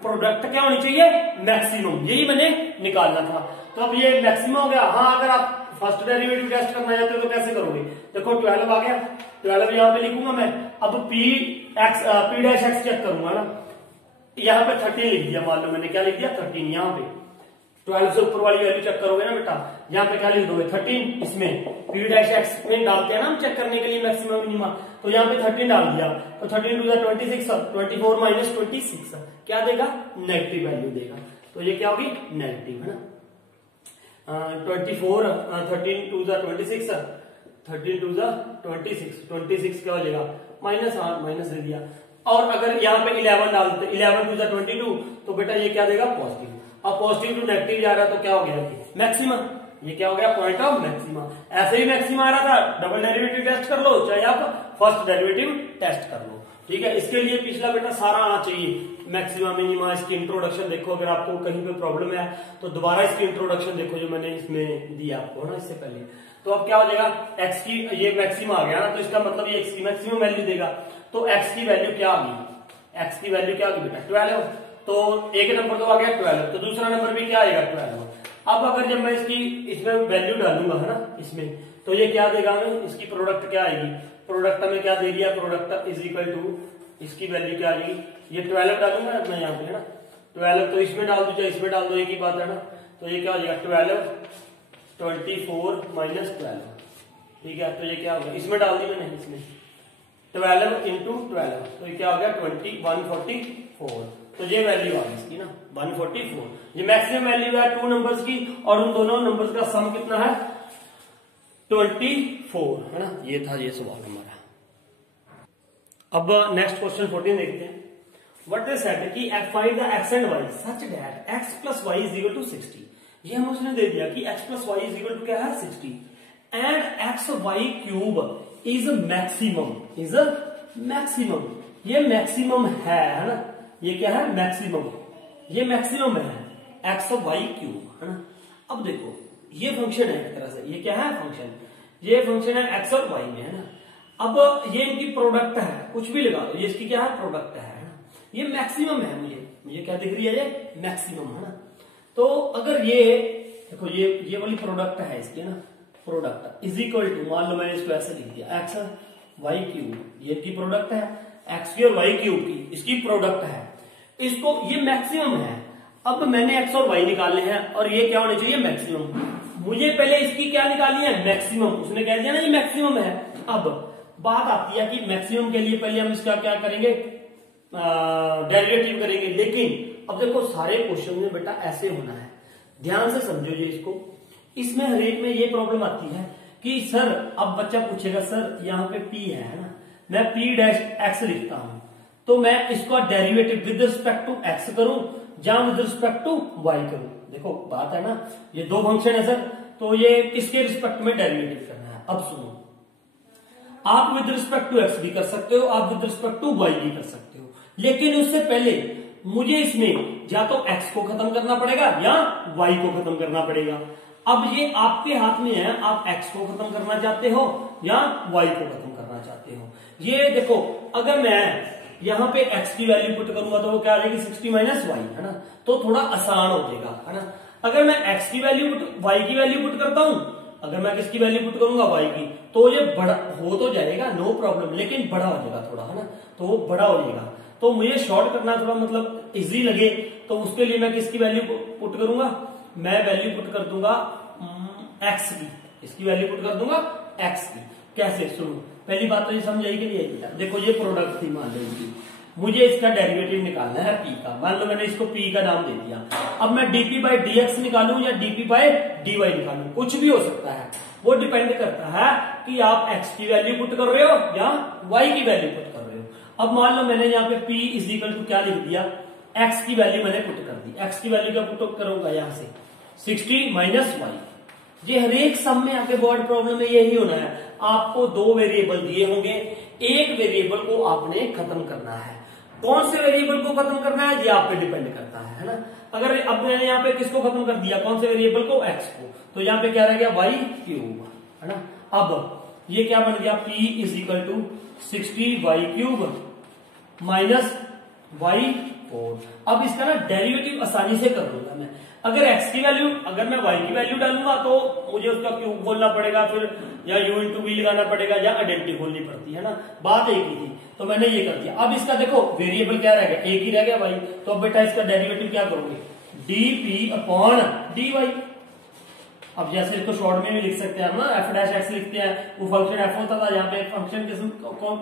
प्रोडक्ट क्या होनी चाहिए मैक्सिमम, यही मैंने निकालना था। तो अब ये मैक्सिमम हो गया। हाँ अगर आप फर्स्ट डेरिवेटिव टेस्ट करना चाहते हो तो कैसे करोगे, देखो 12 आ गया, 12 यहाँ पे लिखूंगा मैं। अब p डैश एक्स चेक करूंगा ना, यहाँ पे 13 लिख दिया, मान लो मैंने क्या लिख दिया 13, यहाँ पे 12 से ऊपर वाली वैल्यू चेक करोगे ना बेटा, यहाँ पे क्या लिख दोगे 13, इसमें p डैश एक्स में डालते हैं ना हम चेक करने के लिए मैक्सिमम मिनिमा, तो यहाँ पे 13 डाल दिया तो 13 टू 26, 24 माइनस 26 क्या देगा नेगेटिव वैल्यू देगा। तो ये क्या होगी नेगेटिव है ना। 24 13 टू 26, 13 टू 26 क्या हो जाएगा माइनस, माइनस दे दिया। और अगर यहाँ पे 11 डालते 11 टू 22 तो बेटा ये क्या देगा पॉजिटिव। अब पॉजिटिव टू नेगेटिव जा रहा है तो क्या हो गया मैक्सिमा, ये क्या हो गया पॉइंट ऑफ मैक्सिमा। ऐसे ही मैक्सिमा आ रहा था डबल डेरिवेटिव टेस्ट कर लो चाहे आप फर्स्ट डेरिवेटिव टेस्ट कर लो, ठीक है। इसके लिए पिछला बेटा सारा आना चाहिए मैक्सिमा मिनिमा, इसकी इंट्रोडक्शन देखो। अगर आपको कहीं पे प्रॉब्लम है तो दोबारा इसकी इंट्रोडक्शन देखो जो मैंने इसमें दिया आपको ना इससे पहले। तो अब क्या हो जाएगा एक्स की ये मैक्सिमा आ गया ना, तो इसका मतलब ये एक्स की मैक्सिमम वैल्यू देगा। तो एक्स की वैल्यू क्या आ गई, एक्स की वैल्यू क्या आ गई बेटा 12। तो एक नंबर तो आ गया 12, तो दूसरा नंबर भी क्या आएगा 12। अब अगर जब मैं इसमें वैल्यू डालूंगा है ना इसमें, तो ये क्या देगा हमें, इसकी प्रोडक्ट क्या आएगी, प्रोडक्ट में क्या दे दिया, प्रोडक्ट इज इक्वल टू इसकी वैल्यू क्या आ जाएगी, ये 12 डालूंगा मैं यहाँ पे है ना 12, तो इसमें डाल दो चाहे इसमें डाल दो एक ही बात है ना। तो ये क्या हो जाएगा 12 24 माइनस 12, ठीक है। तो ये क्या होगा इसमें डाल दी मैंने, इसमें 12 इंटू 12 तो ये क्या हो गया 144। तो ये वैल्यू आ गई इसकी ना 144। ये मैक्सिमम वैल्यू है 2 नंबर्स की और उन दोनों नंबर्स का सम कितना है 24 है ना। ये था ये सवाल हमारा। अब नेक्स्ट क्वेश्चन 14 देखते हैं। व्हाट इज सेड कि find the x and y such that x plus y is equal to 60। ये हम उसने दे दिया कि x plus y is equal to क्या है 60 and x y cube is maximum, is maximum. ये मैक्सिमम है ना, ये क्या है मैक्सिमम, ये मैक्सिमम है एक्स वाई क्यूब है ना। अब देखो ये फंक्शन है एक तरह से, ये क्या है फंक्शन, ये फंक्शन है एक्स और वाई में है ना। अब ये इनकी प्रोडक्ट है, कुछ भी लगा दो, ये इसकी क्या है प्रोडक्ट है ना। ये मैक्सिमम है, मुझे क्या दिख रही है ये मैक्सिमम है ना। तो अगर ये देखो ये वाली प्रोडक्ट है इसकी ना, प्रोडक्ट इज इक्वल टू मान लो मैंने इसको ऐसे लिख दिया एक्स वाई क्यूब, ये इनकी प्रोडक्ट है एक्स की और वाई क्यूब की, इसकी प्रोडक्ट है, इसको ये मैक्सिमम है। अब मैंने एक्स और वाई निकालने हैं और ये क्या होने चाहिए मैक्सिमम। मुझे पहले इसकी क्या निकालनी है मैक्सिमम, उसने कह दिया ना ये मैक्सिमम है। अब बात आती है कि मैक्सिमम के लिए पहले हम इसका क्या करेंगे डेरिवेटिव करेंगे। लेकिन अब देखो सारे क्वेश्चन में बेटा ऐसे होना है, ध्यान से समझो जी इसको। इसमें हरेक में ये प्रॉब्लम आती है कि सर अब बच्चा पूछेगा सर यहाँ पे p है ना, मैं p डैश x लिखता हूं तो मैं इसका derivative with respect to x करूं या विद रिस्पेक्ट टू y करूं। देखो बात है ना, ये दो फंक्शन है सर, तो ये किसके रिस्पेक्ट में डेरिवेटिव करना है। अब सुनो, आप विद रिस्पेक्ट टू x भी कर सकते हो, आप विद रिस्पेक्ट टू y भी कर सकते हो, लेकिन उससे पहले मुझे इसमें या तो x को खत्म करना पड़ेगा या y को खत्म करना पड़ेगा। अब ये आपके हाथ में है, आप x को खत्म करना चाहते हो या y को खत्म करना चाहते हो। ये देखो अगर मैं यहाँ पे x की वैल्यू पुट करूंगा तो वो क्या आ जाएगी 60 माइनस वाई है ना, तो थोड़ा आसान हो जाएगा है ना। अगर मैं x की वैल्यू y की वैल्यू पुट करता हूं, अगर मैं किसकी वैल्यू पुट करूंगा y की, तो ये बड़ा हो तो जाएगा नो प्रॉब्लम, लेकिन बड़ा हो जाएगा थोड़ा है ना, तो वो बड़ा हो जाएगा। तो मुझे शॉर्ट करना थोड़ा मतलब इजी लगे, तो उसके लिए मैं किसकी वैल्यू पुट करूंगा, मैं वैल्यू पुट कर दूंगा x की, इसकी वैल्यू पुट कर दूंगा x की। कैसे सुनो, पहली बात तो ये समझ आई कि नहीं आई? देखो ये प्रोडक्ट थी मान लो, मुझे इसका डेरिवेटिव निकालना है पी का। मान लो मैंने इसको पी का नाम दे दिया। अब मैं डीपी बाई डीएक्स निकालूं या डीपी बाई डीवाई निकालूं, कुछ भी हो सकता है। वो डिपेंड करता है कि आप एक्स की वैल्यू पुट कर रहे हो या वाई की वैल्यू पुट कर रहे हो। अब मान लो मैंने यहाँ पे पी इज इक्वल टू क्या लिख दिया, एक्स की वैल्यू मैंने पुट कर दी। एक्स की वैल्यू क्या पुट करूंगा यहाँ से 60 माइनस वाई। ये हर एक सम में आपके बोर्ड प्रॉब्लम में यही होना है, आपको दो वेरिएबल दिए होंगे, एक वेरिएबल को आपने खत्म करना है। कौन से वेरिएबल को खत्म करना है ये आप पे डिपेंड करता है ना। अगर अब मैंने यहाँ पे किसको खत्म कर दिया, कौन से वेरिएबल को, एक्स को, तो यहाँ पे क्या रह गया वाई क्यूब, है ना। अब ये क्या बन गया, p is equal to 60 y cube minus y 4। अब इसका ना डेरिवेटिव आसानी से कर लूंगा मैं। अगर x की वैल्यू, अगर मैं y की वैल्यू डालूंगा तो मुझे उसका क्यूब बोलना पड़ेगा, फिर या u इंटू वी लगाना पड़ेगा या आइडेंटिटी खोलनी पड़ती है ना, बात एक ही थी। तो मैंने ये कर दिया। अब इसका देखो वेरिएबल क्या रह गया, एक ही रह गया y। तो अब बेटा इसका डेरिवेटिव क्या करोगे, dp अपॉन dy। अब जैसे इसको शॉर्ट में भी लिख सकते हैं हम, एफ डैश एक्स लिखते हैं, वो फंक्शन एफ होता था, यहाँ पे फंक्शन किस्म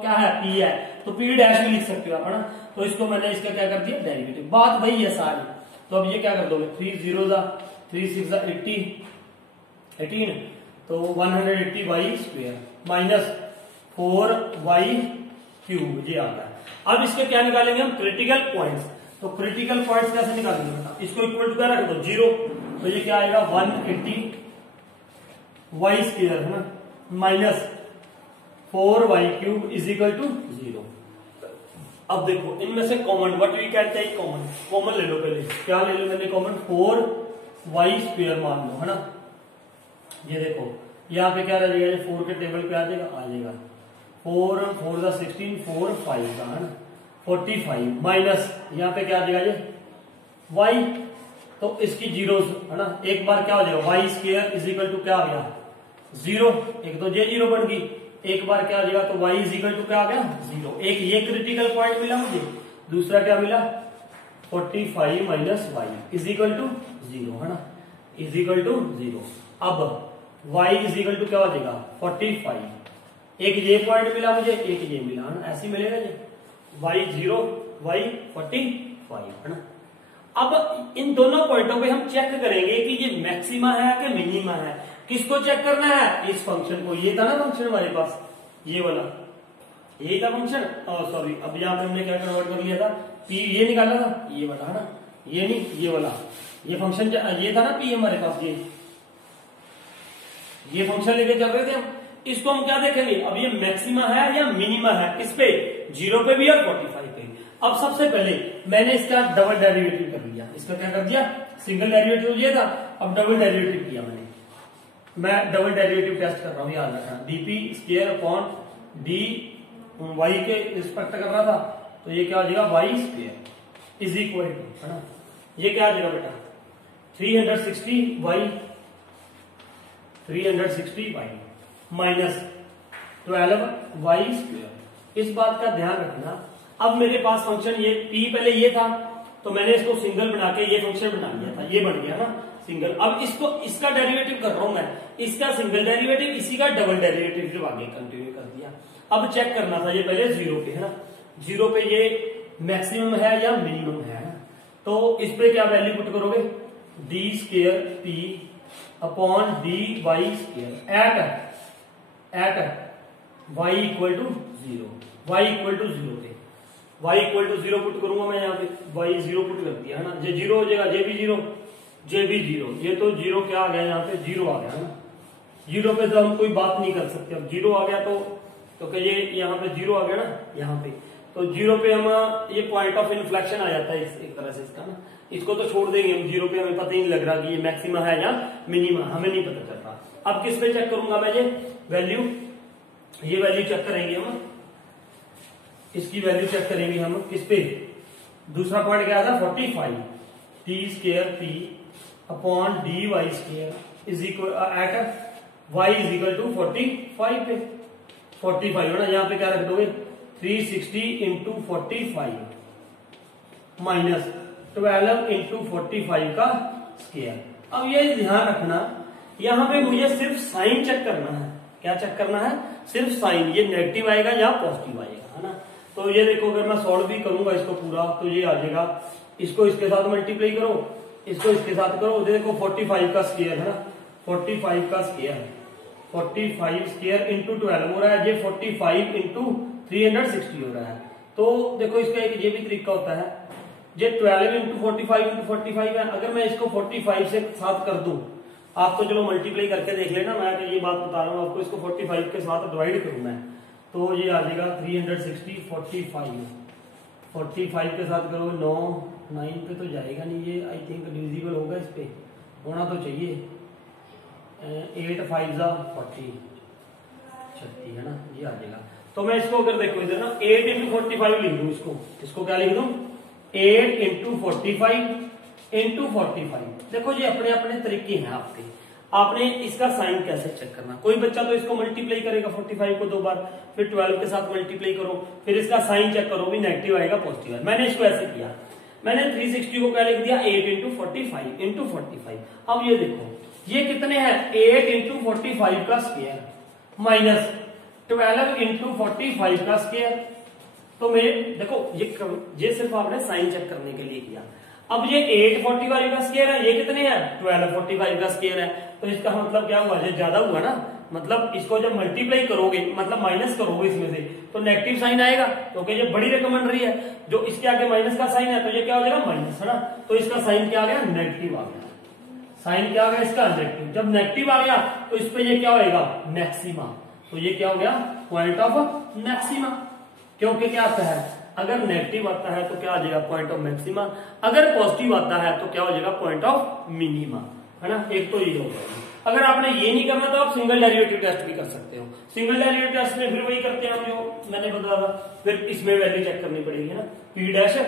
क्या है, p है, तो p डैश भी लिख सकते हो आप, है ना। तो इसको मैंने इसका क्या कर दिया डेरिवेटिव, बात वही है सारी। तो अब ये क्या कर दोगे, 3 0 3 6 80 18, तो 180 y square minus 4 y cube, ये आता है। अब इसके क्या निकालेंगे हम, क्रिटिकल पॉइंट्स। तो क्रिटिकल पॉइंट्स कैसे निकालेंगे बेटा, इसको इक्वल टू क्या रख दो 0, तो ये क्या आएगा 180 वाई स्क्वायर, है ना, minus 4 y cube is equal to 0। अब देखो इनमें से common, what we can take common, common ले लो पहले। क्या ले लो मैंने कॉमन, 4 वाई स्क्वायर मान लो, है ना। ये देखो यहाँ पे क्या रह जाएगा, ये 4 के टेबल पे आ जाएगा 4 4 16 4 5 का, है ना, 45 माइनस यहाँ पे क्या आ जाएगा ये वाई, तो इसकी जीरो, है ना। एक बार क्या हो जाएगा y square is equal to क्या आ गया 0, एक तो ये 0 बन गई, एक बार क्या आ जाएगा तो y इज इक्वल टू क्या आ गया 0। एक ये क्रिटिकल पॉइंट मिला मुझे, दूसरा क्या मिला 45 minus y is equal to 0, है ना, इज इक्वल टू 0। अब y इज इक्वल टू क्या हो जाएगा 45, एक ये पॉइंट मिला मुझे, एक ये मिला, है ना, ऐसे मिलेगा ये y 0 y 45, है ना। अब इन दोनों पॉइंटों पे हम चेक करेंगे कि ये मैक्सिमा है कि मिनिमा है। किसको चेक करना है, इस फंक्शन को। ये था ना फंक्शन हमारे पास, ये वाला, यही था फंक्शन, सॉरी अब यहाँ पे हमने क्या कन्वर्ट कर लिया था, p ये निकाला था, ये वाला, है ना, ये नहीं ये वाला, ये फंक्शन ये था ना p हमारे पास, ये फंक्शन लेके चल रहे थे हम। इसको हम क्या देखेंगे, अब ये मैक्सिमा है या मिनिमा है, किस पे, 0 पे भी और 45 पे। अब सबसे पहले मैंने इसका डबल डेरिवेटिव कर लिया। इसका क्या कर दिया, सिंगल डेरिवेटिव ये था, अब डबल डेरिवेटिव किया मैंने। मैं डबल डेरिवेटिव टेस्ट कर रहा हूं, याद रखना, d p square upon d y के रिस्पेक्ट कर रहा था, तो ये क्या हो जाएगा y square is equal to, है ना, ये क्या आ जाएगा बेटा 360 वाई माइनस 12 वाई स्क्वायर। इस बात का ध्यान रखना, अब मेरे पास फंक्शन ये p पहले ये था, तो मैंने इसको सिंगल बना के ये फंक्शन बना लिया था, ये बन गया ना सिंगल। अब इसको इसका डेरिवेटिव कर रहा हूं मैं, इसका सिंगल डेरिवेटिव, इसी का डबल डेरिवेटिव जो आगे कंटिन्यू कर दिया। अब चेक करना था ये पहले 0 पे, है ना, 0 पे ये मैक्सिमम है या मिनिमम है ना। तो इस पे क्या वैल्यू पुट करोगे, d square p upon d y square at y equal to 0, y equal to 0 पे, y इक्वल टू 0 पुट करूंगा मैं यहाँ पे, y 0 पुट कर दिया, है ना, ये 0 हो जाएगा, जे भी 0, जे भी 0, ये तो 0 क्या आ गया यहाँ पे 0 आ गया, है ना। 0 पे तो हम कोई बात नहीं कर सकते, अब 0 आ गया तो क्या ये यहाँ पे 0 आ गया ना, यहाँ पे तो 0 पे हम ये पॉइंट ऑफ इन्फ्लेक्शन आ जाता है एक तरह से इसका ना, इसको तो छोड़ देंगे हम। 0 पे हमें पता ही नहीं लग रहा कि ये मैक्सिमा है या मिनिमा, हमें नहीं पता चल रहा। अब किस पे चेक करूंगा मैं ये वैल्यू चेक करेंगे हम, इसकी वैल्यू चेक करेंगे हम किस पे, दूसरा पॉइंट क्या था 45, d square p upon d y square is equal at y is equal to 45 पे, 45 है ना, यहाँ पे क्या रख दोगे 360 इंटू 45 माइनस 12 इंटू 45 का स्क्वायर। अब ये ध्यान रखना, यहाँ पे मुझे सिर्फ साइन चेक करना है, क्या चेक करना है, सिर्फ साइन, ये नेगेटिव आएगा या पॉजिटिव आएगा, है ना। तो ये देखो अगर मैं सॉल्व भी करूंगा इसको पूरा तो ये आ जाएगा, इसको इसके साथ मल्टीप्लाई करो, इसको इसके साथ करो, देखो 45 का स्क्वायर है ना, 45 का स्क्वायर, 45 स्क्वायर इंटू 12 हो रहा है, ये 45 इंटू 360 हो रहा है। तो देखो इसका एक ये भी तरीका होता है, ये 12 इंटू 45 है, अगर मैं इसको 45 से साथ कर दूं, आप तो चलो मल्टीप्लाई करके देख लेना, मैं तो ये बात बता रहा हूँ आपको, इसको 45 के साथ डिवाइड करूं मैं, तो ये आ जाएगा 360, 45 के साथ करो 9 पे तो जाएगा नहीं, ये आई थिंक डिविजिबल होगा, इस पे होना तो चाहिए, 8 5 जा 40 36 है ना, ये आ जाएगा। तो मैं इसको अगर देखो इधर ना 8 इंटू 45 लिख दूं, इसको क्या लिख दूं, 8 इंटू 45 इंटू 45। देखो ये अपने अपने तरीके हैं आपके, आपने इसका साइन कैसे चेक करना, कोई बच्चा तो इसको मल्टीप्लाई करेगा 45 को 2 बार, फिर 12 के साथ मल्टीप्लाई करो, फिर इसका साइन चेक करो, भी नेगेटिव आएगा पॉजिटिव आएगा। मैंने इसको ऐसे किया, मैंने 360 को क्या लिख दिया, 8 इंटू 45 इंटू 45। अब ये देखो ये कितने हैं, 8 इंटू 45 का स्क्वायर माइनस 12 इंटू 45 का स्क्वायर। तो मैं देखो ये सिर्फ आपने साइन चेक करने के लिए किया। अब ये 8 45 का स्क्वायर है, ये कितने हैं, 12 45 का स्क्वायर है, तो इसका मतलब क्या हुआ, ये ज्यादा हुआ ना, मतलब इसको जब मल्टीप्लाई करोगे, मतलब माइनस करोगे इसमें से, तो नेगेटिव साइन आएगा, क्योंकि ये बड़ी रकम बन रही है, जो इसके आगे माइनस का साइन है तो ये क्या हो जाएगा, माइनस, है ना। तो इसका साइन क्या आ गया, नेगेटिव आ गया, साइन क्या आ गया इसका, नेगेटिव। जब नेगेटिव आ गया तो इस पे ये क्या होगा, मैक्सिमा, तो ये क्या हो गया, पॉइंट ऑफ मैक्सिमा, क्योंकि क्या आता है, अगर नेगेटिव आता है तो क्या आ जाएगा, पॉइंट ऑफ मैक्सिमा, अगर पॉजिटिव आता है तो क्या हो जाएगा, पॉइंट ऑफ मिनिमा, है ना। एक तो ये होगा। अगर आपने ये नहीं करना तो आप सिंगल डेरिवेटिव टेस्ट भी कर सकते हो। सिंगल डेरिवेटिव टेस्ट में फिर वही करते हैं हम जो मैंने बताया था, फिर इसमें वैल्यू चेक करनी पड़ेगी, है ना, पी डैश,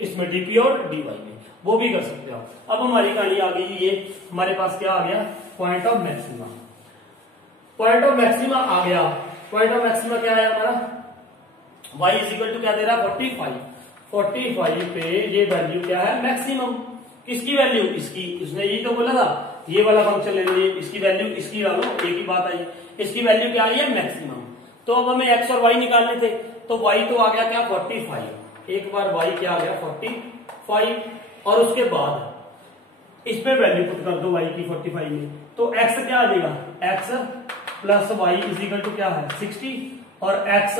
इसमें डीपी और डीवाई में, वो भी कर सकते हो। अब हमारी कहानी आ गई, ये हमारे पास क्या आ गया, point of maxima. Point of maxima आ गया, पॉइंट ऑफ मैक्सिमा क्या है हमारा, y इज इक्वल टू क्या दे रहा है, 45 पे ये वैल्यू क्या है, मैक्सिमम, किसकी वैल्यू, इसकी, उसने यही तो बोला था, ये वाला फंक्शन ले लीजिए, इसकी वैल्यू इसकी डालो, एक ही बात आई, इसकी वैल्यू क्या आई है, मैक्सिमम। तो अब हमें x और y निकालने थे, तो y तो आ गया क्या, 45, एक बार y क्या आ गया 45, और उसके बाद इसमें वैल्यू पुट कर दो y की 45 में, तो x क्या आ जाएगा, x plus y is equal to क्या है 60, और x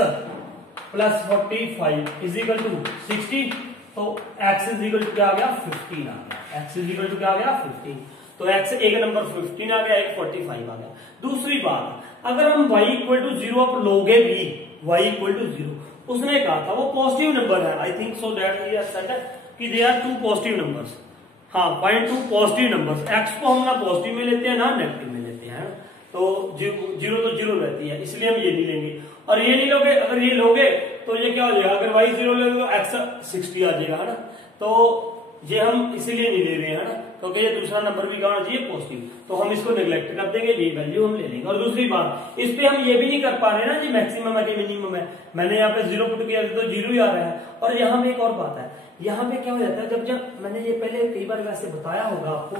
plus 45 is equal to 60, तो x इज इक्वल टू क्या आ गया, 15 आ गया, x इज इक्वल टू क्या आ गया, 15। तो x एक नंबर 15 आ गया, एक 45 आ गया। दूसरी बात, अगर हम y इक्वल टू 0 पर लोगे भी, y इक्वल टू 0, उसने कहा था वो पॉजिटिव नंबर है, I think so that he has said कि दे आर 2 पॉजिटिव नंबर्स, हाँ, फाइंड 2 पॉजिटिव नंबर्स। x को हम ना पॉजिटिव में लेते हैं ना नेगेटिव में लेते हैं, तो 0 तो 0 रहती है, इसलिए हम ये नहीं लेंगे, और ये नहीं लोगे, अगर ये लोगे तो ये क्या हो जाएगा, अगर y 0 लोगे तो x 60 आ जाएगा, है ना। तो ये हम इसीलिए नहीं ले रहे हैं, है ना, क्योंकि ये दूसरा नंबर भी कहना चाहिए पॉजिटिव, तो हम इसको नेग्लेक्ट कर देंगे, ये वैल्यू हम ले लेंगे। और दूसरी बात, इस पे हम ये भी नहीं कर पा रहे ना जी मैक्सिमम है कि मिनिमम है, मैंने यहाँ पे 0 पुट किया तो 0 ही आ रहा है। और यहाँ पे एक और बात है, यहाँ पे क्या हो जाता है, जब मैंने ये पहले कई बार वैसे बताया होगा आपको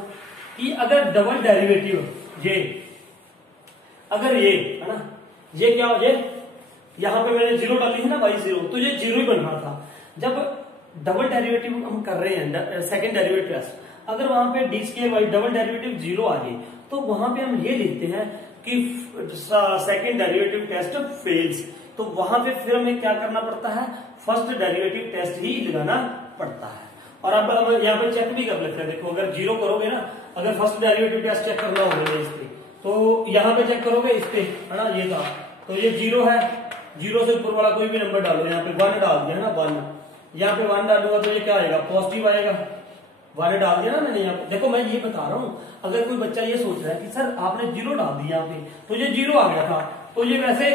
कि अगर डबल डेरिवेटिव ये, अगर ये, है ना, ये क्या हो जाए, यहाँ पे मैंने 0 डाली है ना y 0, तो ये 0 ही बन रहा था। जब डबल डेरिवेटिव हम कर रहे हैं, सेकंड डेरिवेटिव, अगर वहां पे d square y double derivative 0 आ जाए, तो वहां पे हम ये लिखते हैं कि सेकंड डेरिवेटिव टेस्ट फेल्स, तो वहां पे फिर हमें क्या करना पड़ता है, फर्स्ट डेरिवेटिव टेस्ट ही लगाना पड़ता है। और अब हम यहाँ पे चेक भी कर लेते हैं, देखो अगर 0 करोगे ना, अगर फर्स्ट डेरिवेटिव टेस्ट चेक करना होगा इस पे, तो यहाँ पे चेक करोगे इस पे, है ना, ये था, तो ये 0 है, 0 से ऊपर वाला कोई भी नंबर डालो, यहाँ पे 1 डाल दिया है ना, 1, यहाँ पे 1 डालूंगा तो ये क्या आएगा, पॉजिटिव आएगा, 1 डाल दिया ना मैंने यहाँ पे। देखो मैं ये बता रहा हूँ, अगर कोई बच्चा ये सोच रहा है कि सर आपने 0 डाल दिया यहाँ पे, तो ये 0 आ गया था, तो ये वैसे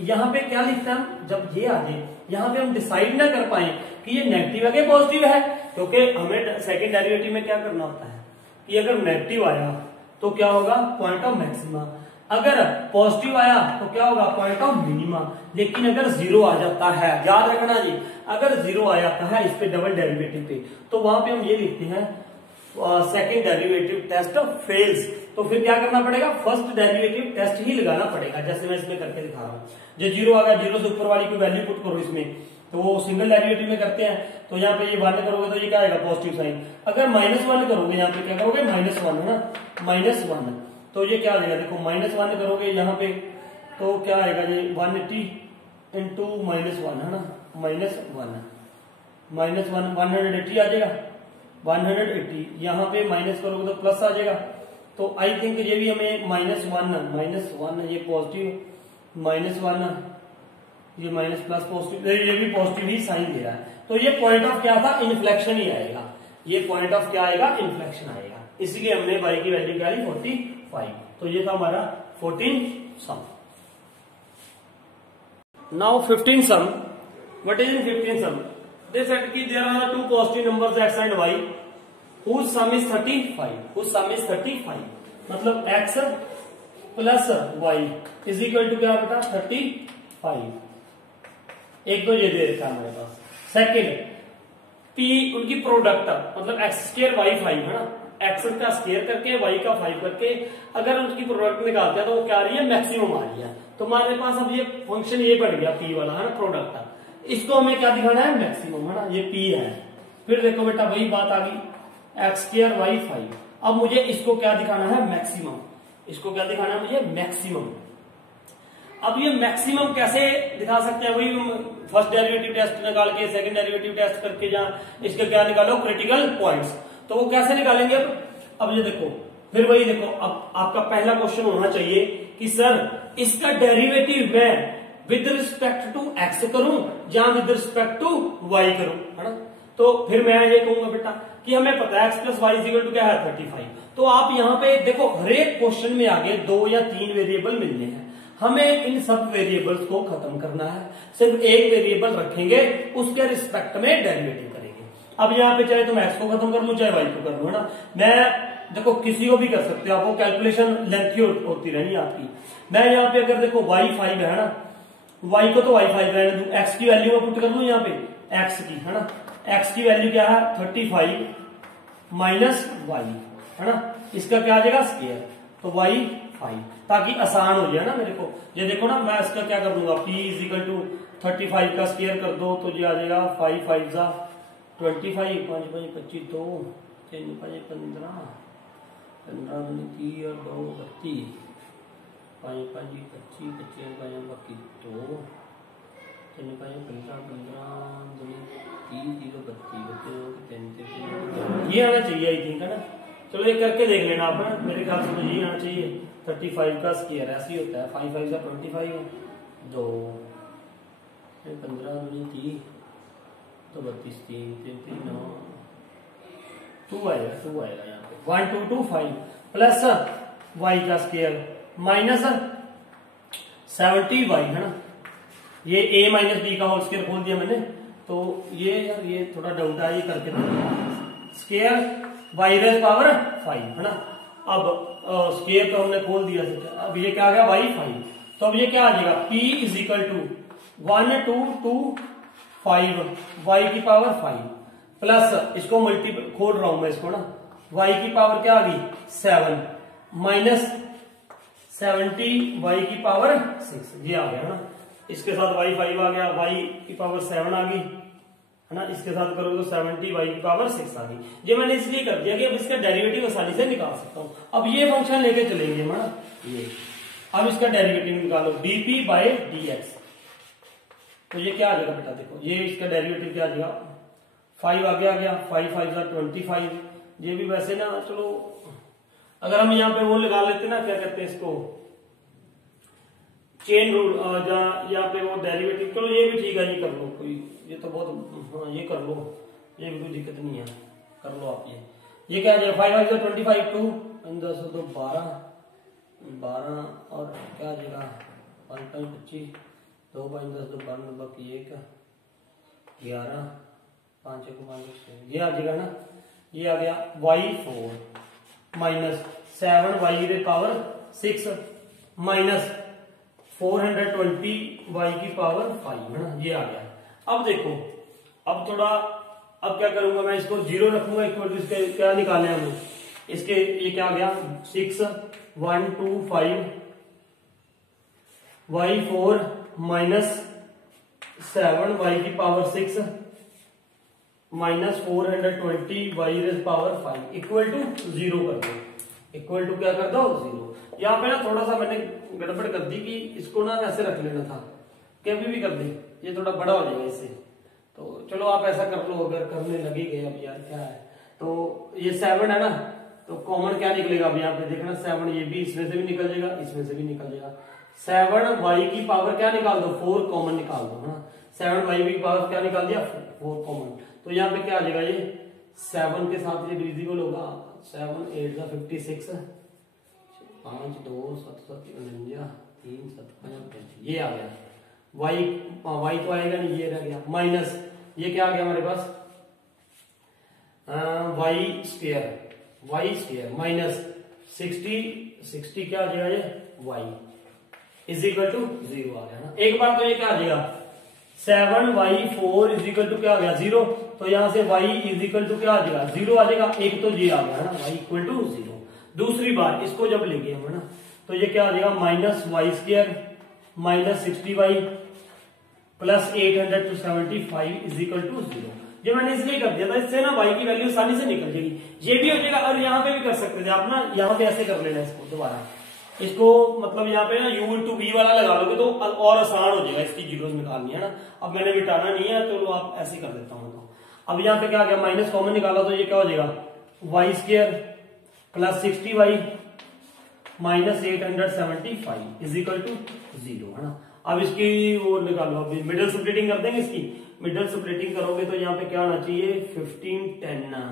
यहाँ पे क्या लिखता है, जब ये आ जाए यहाँ पे हम डिसाइड ना कर पाए कि ये नेगेटिव है कि पॉजिटिव है, क्योंकि हमें सेकंड डेरिवेटिव में क्या करना होता है कि अगर नेगेटिव आया तो क्या होगा, पॉइंट ऑफ मैक्सिमा, अगर पॉजिटिव आया तो क्या होगा, पॉइंट ऑफ मिनिमा। लेकिन अगर 0 आ जाता है, याद रखना जी, अगर 0 आ जाता है इस पे डबल डेरिवेटिव पे, तो वहां पे हम ये लिखते हैं सेकंड डेरिवेटिव टेस्ट फेल्स, तो फिर क्या करना पड़ेगा, फर्स्ट डेरिवेटिव टेस्ट ही लगाना पड़ेगा। जैसे मैं इसमें करके दिखा रहा हूँ, जो जीरो आ गया, जीरो से ऊपर वाली कोई वैल्यू पुट करो इसमें, तो वो सिंगल डेरिवेटिव में करते हैं, तो यहाँ पे ये 1 करोगे तो ये क्या आएगा, पॉजिटिव साइन। अगर -1 करोगे, यहाँ पे क्या करोगे, -1 है ना, -1, तो ये क्या आ जाएगा, देखो -1 करोगे यहाँ पे तो क्या आएगा, ये 180 इंटू -1 है ना, -1 180 आ जाएगा, 180 यहाँ पे माइनस करोगे तो प्लस आ जाएगा। तो आई थिंक ये भी हमें -1 ये पॉजिटिव, -1 ये माइनस प्लस पॉजिटिव, ये भी पॉजिटिव ही साइन दे रहा है। तो ये पॉइंट ऑफ क्या था, इन्फ्लेक्शन ही आएगा, ये पॉइंट ऑफ क्या आएगा, इन्फ्लेक्शन आएगा। इसलिए हमने y की वैल्यू क्या ली, 45। तो ये था हमारा 14 sum. Now 15 sum, what is in 15 sum, they said कि there are two positive numbers x and y whose sum is 35, मतलब x plus y is equal to क्या बेटा, 35। एक तो ये दे रखा है हमारे पास। सेकंड, p उनकी प्रोडक्ट, मतलब x2 y5 है ना, x का स्क्वायर करके y का 5 करके अगर उनकी प्रोडक्ट निकालते हैं तो वो क्या आ रही है, मैक्सिमम आ रही है। तो हमारे पास अब ये फंक्शन ये बढ़ गया p वाला है ना, प्रोडक्ट, इसको हमें क्या दिखाना है, मैक्सिमम है ना, ये p है। फिर देखो बेटा वही बात आ गई, x2 y5, अब मुझे इसको क्या दिखाना है, मैक्सिमम, इसको क्या दिखाना है मुझे, मैक्सिमम। अब ये मैक्सिमम कैसे दिखा सकते हैं, वही फर्स्ट डेरिवेटिव टेस्ट निकाल के, सेकंड डेरिवेटिव टेस्ट करके, जहां इसके क्या निकालो, क्रिटिकल पॉइंट्स, तो वो कैसे निकालेंगे। अब ये देखो, फिर वही देखो, अब आपका पहला क्वेश्चन होना चाहिए कि सर इसका डेरिवेटिव मैं विद रिस्पेक्ट टू एक्स करूं या विद रिस्पेक्ट टू वाई करूं, है ना। तो फिर मैं ये कहूंगा बेटा कि हमें पता है x plus y equal to क्या है, 35। तो आप यहाँ पे देखो, हर एक क्वेश्चन में आगे 2 या 3 वेरिएबल मिलने हैं, हमें इन सब वेरिएबल्स को खत्म करना है, सिर्फ एक वेरिएबल रखेंगे, उसके रिस्पेक्ट में डेरिवेटिव करेंगे। अब यहाँ पे चाहे तुम x को खत्म कर लो, चाहे y को कर लो, है ना। मैं देखो किसी को भी कर सकते हो, आपको कैलकुलेशन लेंथी होती रहनी आपकी। मैं यहाँ पे अगर देखो y5 है ना, y को तो y5 रहने दूं, x की वैल्यू में पुट कर दूं यहाँ पे x की, है ना, x की वैल्यू क्या है, 35 माइनस y, है ना, इसका क्या आ जाएगा, स्क्वायर, तो y5, ताकि आसान हो जाए ना मेरे को। ये देखो ना, मैं इसका क्या कर दूंगा, p इज इक्वल टू 35 का स्क्वायर कर दो तो ये आ जाएगा 5 5 जा 25, 5 5 25, 2 3 5 15 15 30 और 2 32, 5 5 25 25 5 बाकी 2 3 5 15 15 30 0 32, ये आना चाहिए आई थिंक, है ना। चलो ये करके देख लेना आप, ना मेरे ख्याल से तो ये आना चाहिए, 35 का स्क्वायर ऐसे ही होता है, 5 5 का 25, 2 15 30 तो 32 3 3 3 9 2 आएगा यहाँ पे 1 2 2 5 प्लस y का स्क्वायर माइनस 70y, है ना, ये a माइनस बी का होल स्क्वायर खोल दिया मैंने। तो ये यार ये थोड़ा डाउट है, ये करके स्क्वायर y रेज पावर 5, है ना। अब स्क्वायर तो हमने खोल दिया, अब ये क्या आ गया, y5। तो अब ये क्या आ जाएगा, p is equal to 1 2 2 5 y की पावर 5 प्लस इसको मल्टीपल खोल रहा हूं मैं इसको ना, y की पावर क्या आ गई 7 माइनस 70 y की पावर 6, ये आ गया ना। इसके साथ y5 आ गया, y की पावर 7 आ गई, है ना, इसके साथ करोगे तो 70 y की पावर 6 आ गई। ये मैंने इसलिए कर दिया कि अब इसका डेरिवेटिव आसानी से निकाल सकता हूं। अब ये फंक्शन लेके चलेंगे हम, है ना, ये अब इसका डेरिवेटिव निकालो dp बाय dx। तो ये क्या आ जाएगा बेटा, देखो ये इसका डेरिवेटिव क्या आ जाएगा, 5 आगे आ गया, 5 5 25। ये भी वैसे ना, चलो अगर हम यहाँ पे वो लगा लेते ना, क्या कहते हैं इसको, चेन रूल, यहाँ पे वो डेरिवेटिव, चलो ये भी ठीक है, ये कर लो, कोई ये तो बहुत, हाँ ये कर लो, ये भी कोई दिक्कत नहीं है, कर लो आप। ये क्या आ जाएगा, 5 5 25 2 10 2 12 12 और क्या आ जाएगा 5 5 25 2 5 10 2 12 बाकी 1 11 5 1 5 6, ये आ जाएगा ना। ये आ गया y4 minus 7 y power 6 minus 420 y की पावर 5, है ना, ये आ गया। अब देखो, अब थोड़ा अब क्या करूंगा मैं, इसको 0 रखूंगा, इक्वल टू इसके क्या निकालना है हमें, इसके ये क्या आ गया 6 1 2 5 y4 माइनस 7 y की power 6 minus 420 y raise power 5 equal to 0 कर दो, इक्वल टू क्या कर दो 0। यहाँ पे ना थोड़ा सा मैंने गड़बड़ कर दी कि इसको ना ऐसे रख लेना था, कभी भी कर दे, ये थोड़ा बड़ा हो जाएगा इससे, तो चलो आप ऐसा कर लो, अगर करने लगे गए अब यार क्या है। तो ये 7 है ना, तो कॉमन क्या निकलेगा अब यहाँ पे देखना 7, ये भी इसमें से भी निकल जाएगा, इसमें से भी निकल जाएगा। 7 y की पावर क्या निकाल दो 4 कॉमन निकाल दो, है ना, 7 y की पावर क्या निकाल दिया 4 कॉमन, तो यहाँ पे क्या आ जाएगा ये 7 के साथ ये डिविजिबल होगा, 7 8 का 56 5 2 7 7 49 3 7 5 ये आ गया। y तो आएगा नहीं, ये रह गया, माइनस ये क्या आ गया हमारे पास y स्क्वायर माइनस 60 क्या आ जाएगा ये y इज इक्वल टू 0 आ गया ना। एक बार तो ये क्या आ जाएगा 7y4 इज इक्वल टू क्या आ गया 0, तो यहां से y इज इक्वल टू क्या आ जाएगा 0 आ जाएगा, एक तो ये आ गया है ना y इक्वल टू 0। दूसरी बार इसको जब लेंगे हम, है ना, तो ये क्या आ जाएगा minus y square minus 60y plus 875 is equal to 0। ये मैंने इसलिए कर दिया था, इससे ना y की वैल्यू आसानी से निकल जाएगी, ये भी हो जाएगा। और यहाँ पे भी कर सकते थे आप ना, यहाँ पे ऐसे कर लेना इसको दोबारा, इसको मतलब यहाँ पे ना u इंटू v वाला लगा लोगे तो और आसान हो जाएगा इसकी जीरोस निकालनी, है ना। अब मैंने मिटाना नहीं है, चलो आप ऐसे कर देता हूँ। तो अब यहाँ पे क्या आ गया, माइनस कॉमन निकाला तो ये क्या हो जाएगा y square plus 60y minus 875 is equal to 0, है ना। अब इसकी वो निकालो, अभी मिडिल स्प्लिटिंग कर देंगे इसकी। मिडिल स्प्लिटिंग करोगे तो यहाँ पे क्या आना चाहिए 15 10।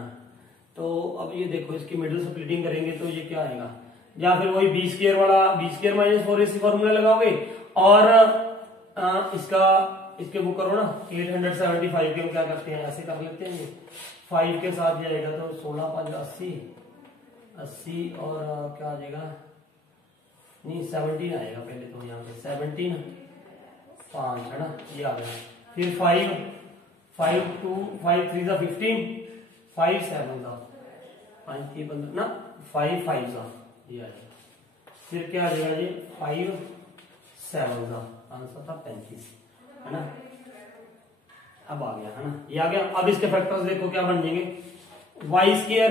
तो अब ये देखो इसकी मिडिल स्प्लिटिंग करेंगे तो ये क्या आएगा, या फिर वही बी स्क्वायर वाला b square minus 4ac formula लगाओगे और इसके वो करो ना 875 के हम क्या करते हैं ऐसे कर लेते हैं, 5 के साथ जाएगा तो 16 5 80 और क्या आ जाएगा नहीं 17 आएगा पहले, तो यहाँ पे 17 5 है ना, ये आ गया। फिर 5 2 5 3 का 15 5 7 का 5 3 15 ना 5 5 का ये आ जाएगा। फिर क्या आ जाएगा ये 5 7 का आंसर था 35, है ना। अब आ गया, है ना, ये आ गया। अब इसके फैक्टर्स देखो क्या बन जाएंगे, y स्क्वायर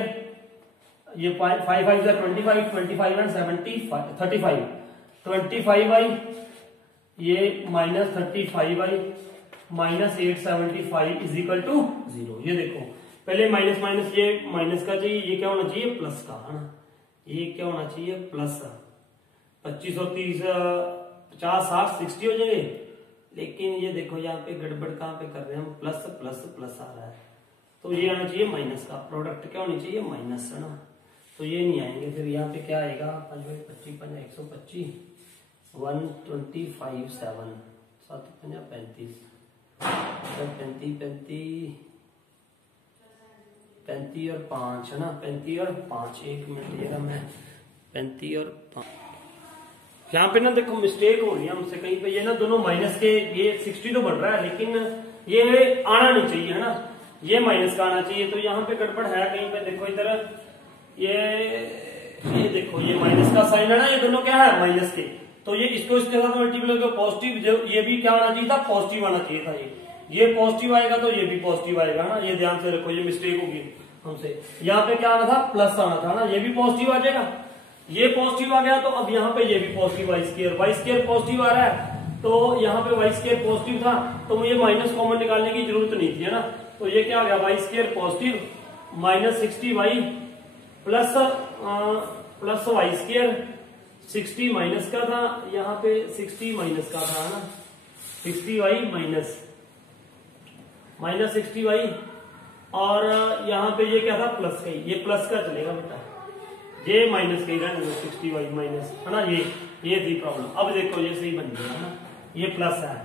ये 5 5 25 एंड 35 25y ये minus 35y minus 875 is equal to 0। ये देखो पहले माइनस माइनस ये माइनस का चाहिए, ये क्या होना चाहिए प्लस का, है ना, ये क्या होना चाहिए प्लस का। 25 और 30 50 60 60 हो जाएंगे, लेकिन ये देखो यहाँ पे गड़बड़ कहाँ पे कर रहे हैं हम, प्लस प्लस प्लस आ रहा है, तो ये आना चाहिए माइनस का, प्रोडक्ट क्या होनी चाहिए माइनस, है ना, तो ये नहीं आएंगे। फिर यहाँ पे क्या आएगा 5 25 5 125 125 7 7 35 35 और 5, है ना, 35 और 5 एक मिनट देगा मैं 35 और 5। यहाँ पे ना देखो मिस्टेक हो रही है हमसे कहीं पे, ये ना दोनों माइनस के, ये 60 तो बढ़ रहा है लेकिन ये आना नहीं चाहिए, है ना, ये माइनस का आना चाहिए, तो यहाँ पे गड़बड़ है कहीं पे। देखो इधर ये देखो ये माइनस का साइन है ना, ये दोनों क्या है माइनस के, तो ये इसको इसके साथ मल्टीप्लाई करो पॉजिटिव, ये भी क्या आना चाहिए था पॉजिटिव आना चाहिए था, ये पॉजिटिव आएगा तो ये भी पॉजिटिव आएगा ना, ये ध्यान से रखो, ये मिस्टेक होगी हमसे। यहाँ पे क्या आना था प्लस आना था ना, ये भी पॉजिटिव आ जाएगा, ये पॉजिटिव आ गया, तो अब यहाँ पे ये भी पॉजिटिव y स्क्वायर पॉजिटिव आ रहा है, तो यहाँ पे y स्क्वायर पॉजिटिव था, तो मुझे माइनस कॉमन निकालने की जरूरत नहीं थी, है ना, तो ये क्या आ गया y square positive minus 60y plus y square 60 minus का था, यहाँ पे 60 माइनस का था, है ना, 60y माइनस 60y, और यहाँ पे ये क्या था प्लस का, ये प्लस का चलेगा बेटा, ये माइनस का ही रहना 60y माइनस, है ना, ये थी प्रॉब्लम। अब देखो ये सही बन गया, है ना, ये प्लस है,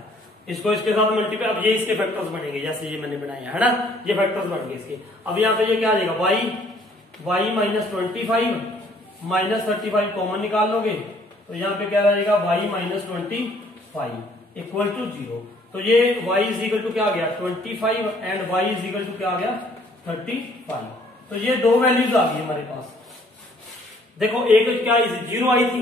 इसको इसके साथ मल्टीप्लाई, अब ये इसके फैक्टर्स बनेंगे जैसे ये मैंने बनाया, है ना, ये फैक्टर्स बन गए इसके। अब यहाँ पे ये क्या आ जाएगा y माइनस 25 माइनस 35 कॉमन निकाल लोगे, तो यहाँ पे क्या रहेगा y माइनस 25 इक्वल टू 0। तो ये y इज इक्वल टू क्या आ गया 25 and y is equal to क्या आ गया 35। तो ये दो वैल्यूज आ गई हमारे पास। देखो एक क्या 0 आई थी,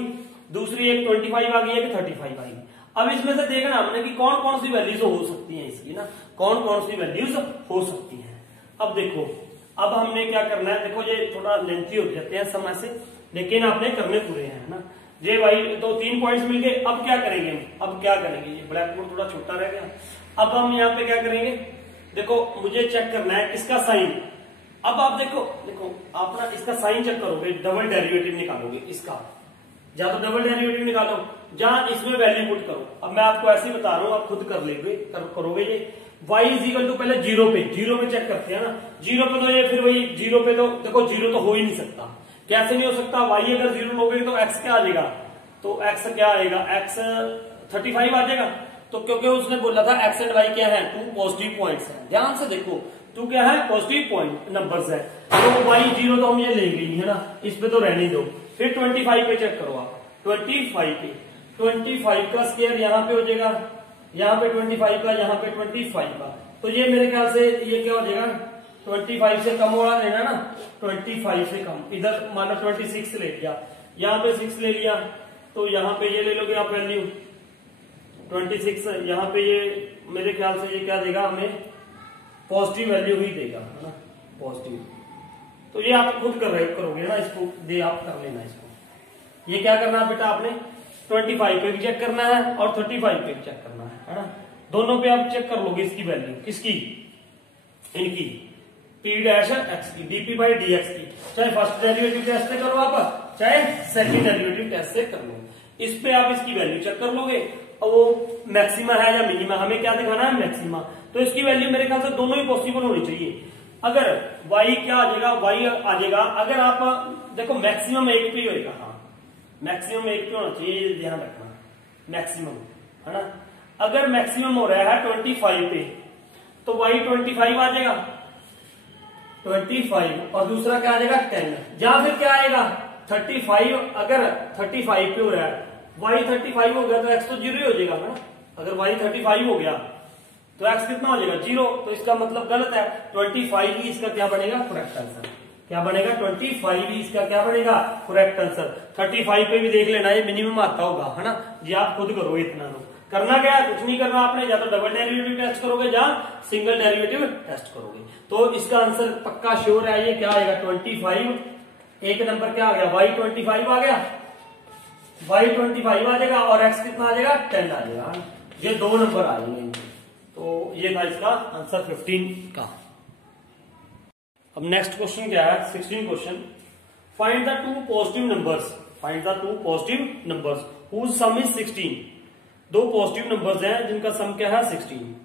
दूसरी एक 25 आ गई, एक 35 आई। अब इसमें से देखना हमने कि कौन कौन सी वैल्यूज हो सकती हैं इसकी ना, कौन कौन सी वैल्यूज हो सकती हैं। अब देखो, अब हमने क्या करना है, देखो ये थोड़ा लेंथी हो जाते हैं समय से, लेकिन आपने करने पूरे हैं ना। ये भाई तो 3 पॉइंट्स मिल गए। अब क्या करेंगे, अब क्या करेंगे, ये ब्लैक बोर्ड थोड़ा छोटा रह गया। अब हम यहाँ पे क्या करेंगे, देखो मुझे चेक करना है इसका साइन। अब आप देखो आप ना इसका साइन चेक करोगे, डबल डेरिवेटिव निकालोगे इसका, या तो डबल डेरिवेटिव निकालो, जहां इसमें वैल्यू पुट करो। अब मैं आपको ऐसे ही बता रहा हूं, आप खुद कर लेंगे, करोगे ये। y इज इक्वल टू पहले 0 पे चेक करते हैं ना। 0 पे तो ये फिर वही 0 पे तो देखो 0 तो हो ही नहीं सकता। कैसे नहीं हो सकता, y अगर 0 लोगे तो x क्या आ जाएगा, तो x क्या आएगा, x 35 आ जाएगा। तो क्योंकि उसने बोला था x एंड y क्या है, 2 पॉजिटिव पॉइंट्स है। ध्यान से देखो 2 क्या है, पॉजिटिव पॉइंट नंबर्स है। तो y 0 तो हम ये लेंगे ही है ना, इस पे तो रहने दो। फिर 25 पे चेक करो आप, 25 पे 25 का स्क्वायर यहाँ पे हो जाएगा, यहाँ पे 25 का, यहाँ पे 25 का। तो ये मेरे ख्याल से ये क्या हो जाएगा, 25 से कम वाला लेना ना, 25 से कम। इधर मानो 26 ले लिया, यहाँ पे 6 ले लिया, तो यहाँ पे ये ले लोगे आप वैल्यू 26। यहाँ पे ये मेरे ख्याल से ये क्या देगा हमें, पॉजिटिव वैल्यू ही देगा है ना, पॉजिटिव। तो ये आप खुद करोगे ना इसको, ये आप कर लेना इसको। ये क्या करना है बेटा, आपने 25 पे भी चेक करना है और 35 पे भी चेक करना है ना। दोनों पे आप चेक कर लोगे इसकी वैल्यू, किसकी, इनकी p डैश x की, dp बाई dx की। चाहे फर्स्ट डेरिवेटिव टेस्ट से करो आप, चाहे सेकंड डेरिवेटिव टेस्ट से कर लो, इस पे आप इसकी वैल्यू चेक कर लोगे। और वो मैक्सिमा है या मिनिमा, हमें क्या दिखाना है, मैक्सिमा। तो इसकी वैल्यू मेरे ख्याल से दोनों ही पॉसिबल होनी चाहिए। अगर y क्या आ जाएगा, y आ जाएगा, अगर आप देखो मैक्सिमम 1 पे ही होगा, हाँ मैक्सिमम 1 पे होना चाहिए, ध्यान रखना मैक्सिमम है ना। अगर मैक्सिमम हो रहा है 25 पे, तो y 25 आ जाएगा, 25, और दूसरा क्या आ जाएगा 10, या फिर क्या आएगा 35। अगर 35 पे हो रहा है, y 35 हो गया तो x तो 0 ही हो जाएगा ना। अगर y 35 हो गया तो x कितना हो जाएगा, 0। तो इसका मतलब गलत है, 25 ही इसका क्या बनेगा, करेक्ट आंसर। क्या बनेगा, 25 ही इसका क्या बनेगा, करेक्ट आंसर। 35 पे भी देख लेना, ये मिनिमम आता होगा है ना। ये आप खुद करो, इतना लो। करना क्या है, कुछ नहीं करना आपने, या तो डबल डेरिवेटिव टेस्ट करोगे या सिंगल डेरिवेटिव टेस्ट करोगे। तो इसका आंसर पक्का श्योर है, ये क्या आएगा 25। एक नंबर क्या आ गया, y 25 आ गया, y 25 आ जाएगा, और x कितना आ जाएगा 10 आ जाएगा। ये 2 नंबर आ जाएंगे। तो ये था इसका आंसर 15 का। अब नेक्स्ट क्वेश्चन क्या है, 16 question. Find the 2 positive numbers, find the 2 positive numbers whose sum is 16। 2 positive numbers हैं जिनका सम क्या है 16,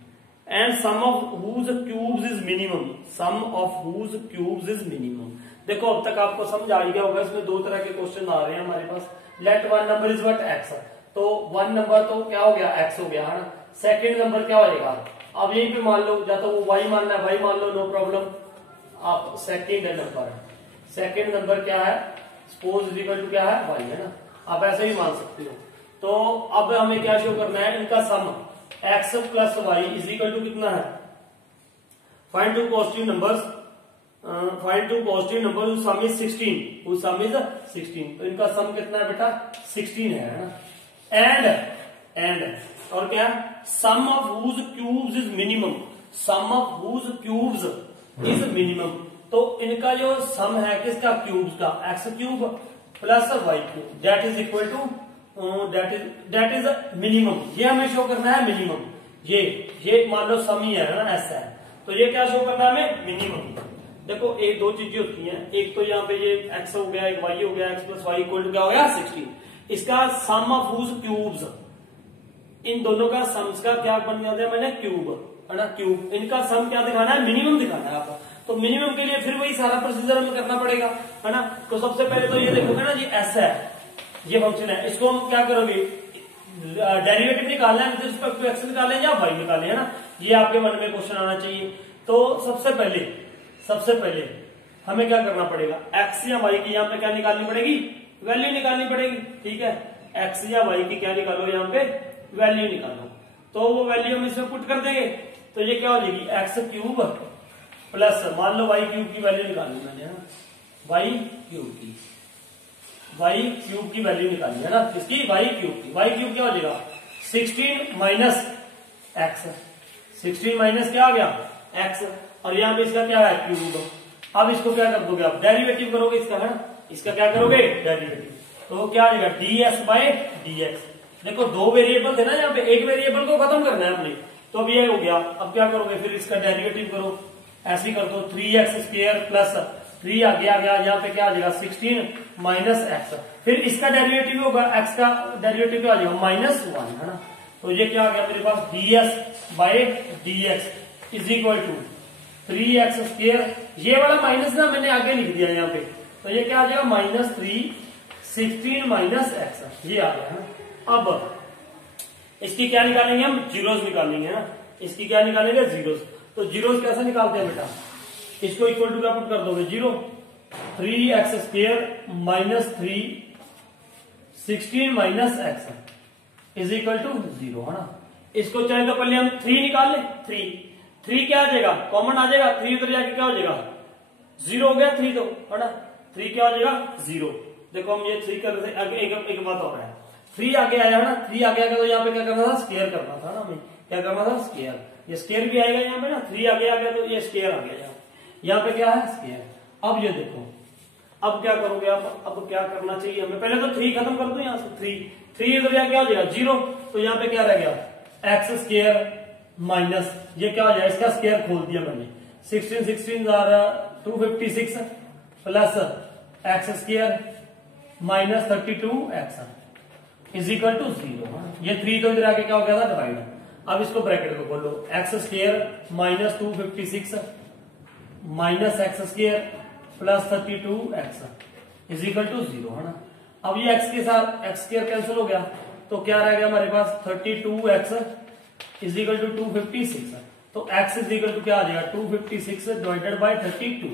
and sum of whose cubes is minimum, sum of whose cubes is minimum. देखो अब तक आपको समझ आ गया होगा, इसमें 2 तरह के क्वेश्चन आ रहे हैं हमारे पास। Let 1 number is what x, तो 1 नंबर तो क्या हो गया, x हो गया है ना। सेकेंड नंबर क्या हो जाएगा, अब यहीं पे मान लो, या तो वो y मानना है y मान लो, नो प्रॉब्लम। आप सेकेंड नंबर, सेकेंड नंबर क्या है, सपोज इज इक्वल टू क्या है y है ना, आप ऐसे ही मान सकते हो। तो अब हमें क्या शो करना है, इनका sum x plus y is equal to कितना है, find 2 positive numbers, find 2 positive number whose sum is 16, whose sum is 16। तो इनका सम कितना है बेटा 16 है ना। एंड और क्या, sum of whose cubes is minimum, sum of whose cubes is minimum. तो इनका जो सम है किसका, क्यूब्स का, x cube plus y cube, that is equal to that is minimum. ये हमें शो करना है मिनिमम। ये मान लो सम ही है ना, ऐसा है, तो ये क्या शो करना है हमें, मिनिमम। देखो एक 2 चीजें होती हैं, एक तो यहाँ पे ये x हो गया, एक y हो गया, x plus y equal to क्या हो गया 16। इसका सम ऑफ हुज क्यूब्स, इन दोनों का सम्स का क्या बन जाता है मैंने, क्यूब है ना, क्यूब। इनका सम क्या दिखाना है, मिनिमम दिखाना है आपको। तो मिनिमम के लिए फिर वही सारा प्रोसीजर हमें करना पड़ेगा है ना। तो सबसे पहले तो ये देखोगे ना, ये ऐसा है, ये फंक्शन है, इसको हम क्या करोगे, डेरिवेटिव निकालना है, विद रिस्पेक्ट टू एक्स निकालें या वाई निकालें है ना। ये आपके मन में क्वेश्चन आना चाहिए। तो सबसे पहले हमें क्या करना पड़ेगा, एक्स या वाई की यहाँ पे क्या निकालनी पड़ेगी, वैल्यू निकालनी पड़ेगी। ठीक है, एक्स या वाई की क्या निकालो, यहाँ पे वैल्यू निकालो। तो वो वैल्यू हम इसमें पुट कर देंगे, तो ये क्या हो जाएगी एक्स क्यूब प्लस मान लो वाई क्यूब की वैल्यू निकाली मैंने, है ना, वाई क्यूब की वैल्यू निकाली है ना, इसकी वाई क्यूब क्या हो जाएगा 16 माइनस एक्स, 16 माइनस क्या आ गया एक्स, और यहाँ पे इसका क्या है क्यूब। अब इसको क्या कर दोगे आप डेरिवेटिव करोगे इसका, है ना, इसका क्या करोगे डेरिवेटिव, तो क्या आ जाएगा ds बाय dx। देखो दो वेरिएबल थे ना यहाँ पे, एक वेरिएबल को खत्म करना है हमने, तो अब ये हो गया। अब क्या करोगे फिर इसका डेरिवेटिव करो, ऐसे ही कर दो 3x स्क्वायर प्लस 3 आगे आ गया, यहाँ पे क्या आ जाएगा 16 माइनस एक्स, फिर इसका डेरिवेटिव होगा x का डेरिवेटिव क्या आ जाएगा -1, है ना, तो ये क्या आ गया मेरे पास ds by dx is equal to 3x square, ये वाला माइनस ना मैंने आगे लिख दिया यहाँ पे, तो ये क्या आ जाएगा -3 16 माइनस एक्स, ये आ गया है। अब इसकी क्या निकालेंगे हम जीरोस निकालेंगे, है ना, इसकी क्या निकालेंगे जीरोस, तो जीरोस कैसे निकालते हैं बेटा, इसको इक्वल टू क्या पुट कर दोगे 0, 3x square minus 3 16 minus x is equal to 0, है ना। इसको चाहे तो पहले हम 3 निकाल ले, 3 क्या आ जाएगा कॉमन आ जाएगा, 3 उधर जाके क्या हो जाएगा 0 हो गया 3, तो है ना 3 क्या हो जाएगा 0। देखो हम ये 3 कर रहे थे, एक बात और है 3 आगे आया है ना, 3 आगे आया तो यहाँ पे क्या करना था स्क्वायर करना था ना, हमें क्या करना था स्क्वायर, ये स्क्वायर भी आएगा यहाँ पे ना, 3 आगे आ गया तो ये स्क्वायर आ गया, यहाँ पे क्या है स्क्वायर। अब ये देखो अब क्या करोगे आप, अब क्या करना चाहिए हमें, पहले तो 3 खत्म कर दो यहाँ से, 3 इधर जाके क्या हो जाएगा 0, तो यहाँ पे क्या रह गया एक्स स्क्वायर माइनस ये क्या हो जाएगा, इसका स्क्वायर खोल दिया मैंने, 16 256 plus x square minus 32 x is equal to 0। ये 3 तो इधर आके क्या हो गया था डिवाइड। अब इसको ब्रैकेट को खोलो, x square minus 256 minus x square plus 32 x is equal to 0, है ना। अब ये एक्स के साथ एक्स स्क्वायर कैंसिल हो गया, तो क्या रह गया हमारे पास 32 एक्स इज इक्वल टू 256, तो एक्स इज इक्वल टू क्या आ जाएगा 256 डिवाइडेड बाय 32।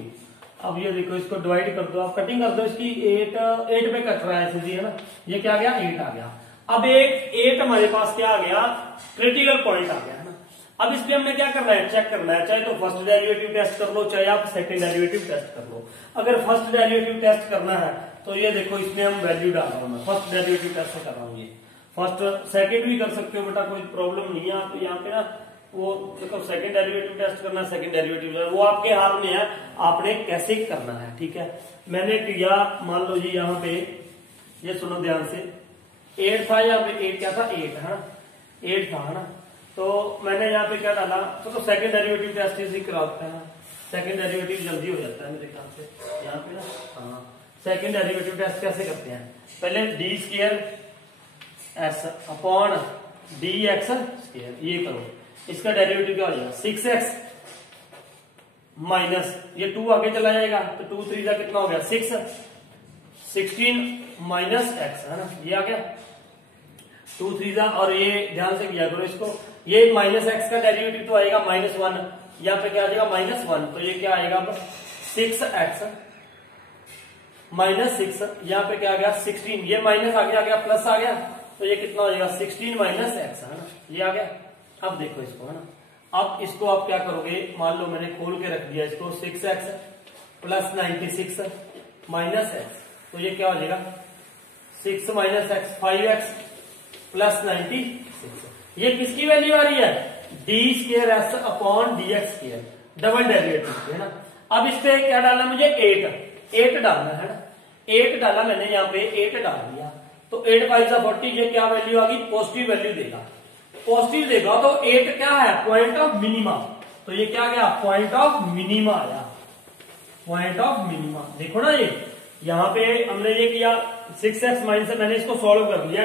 अब ये देखो इसको डिवाइड कर दो, आप कटिंग कर दो इसकी, 8 पे कट रहा है सीधी, है ना, ये क्या आ गया 8 आ गया। अब 8 हमारे पास क्या आ गया क्रिटिकल पॉइंट आ गया, है ना। अब इस पे हमने क्या करना है चेक करना है, चाहे तो फर्स्ट डेरिवेटिव टेस्ट कर लो, चाहे आप सेकंड डेरिवेटिव टेस्ट कर लो। अगर फर्स्ट डेरिवेटिव टेस्ट करना है तो ये देखो इसमें हम वैल्यू डाल रहा हूं, मैं फर्स्ट डेरिवेटिव टेस्ट कर रहा हूँ, ये फर्स्ट सेकंड भी कर सकते हो बेटा, कोई प्रॉब्लम नहीं है। तो यहाँ पे ना वो देखो सेकंड डेरिवेटिव टेस्ट करना है, सेकंड डेरिवेटिव वो आपके हाथ में है, आपने कैसे करना है, ठीक है। मैंने किया मान लो जी यहाँ पे ये सुनो ध्यान से, 8 था यहाँ पे, 8 क्या था 8 है, 8 था, है ना। तो मैंने यहाँ पे क्या डाला, तो सेकंड डेरिवेटिव टेस्ट इसी कराते हैं, सेकंड डेरिवेटिव जल्दी हो जाता है मेरे ख्याल से यहाँ पे ना। हाँ सेकंड डेरिवेटिव टेस्ट कैसे करते हैं, पहले D square S upon D x square, ये करो, इसका डेरिवेटिव क्या हो जाएगा 6x माइनस ये 2 आगे चला जाएगा, तो 2 3 का कितना हो गया 6, 16 माइनस एक्स, है ना, ये आ गया 2 3 का। और ये ध्यान से किया करो इसको, ये माइनस एक्स का डेरिवेटिव तो आएगा -1, यहाँ पे क्या आ जाएगा -1, तो ये क्या आएगा 6x माइनस 6, यहाँ पे क्या आ गया 16, ये माइनस आगे आ गया प्लस आ गया, तो ये कितना हो जाएगा 16 माइनस एक्स, है ना, ये आ गया। अब देखो इसको, है ना, अब इसको आप क्या करोगे, मान लो मैंने खोल के रख दिया इसको, 6x प्लस 96 माइनस एक्स, तो ये क्या हो जाएगा 6 माइनस एक्स 5x प्लस 96। ये किसकी वैल्यू आ रही है D square S upon D x square, double derivative, है ना। अब इस पे क्या डालना मुझे 8 डालना है ना, 8 डाला मैंने यहाँ पे, 8 डाल दिया, तो 8 5 40, ये क्या वैल्यू आ गई पॉजिटिव वैल्यू देगा, पॉजिटिव देगा, तो 8 क्या है पॉइंट ऑफ मिनिमा, तो ये क्या गया पॉइंट ऑफ मिनिमा आया, पॉइंट ऑफ मिनिमा। देखो ना ये यहाँ पे हमने ये किया 6x माइनस, मैंने इसको सॉल्व कर लिया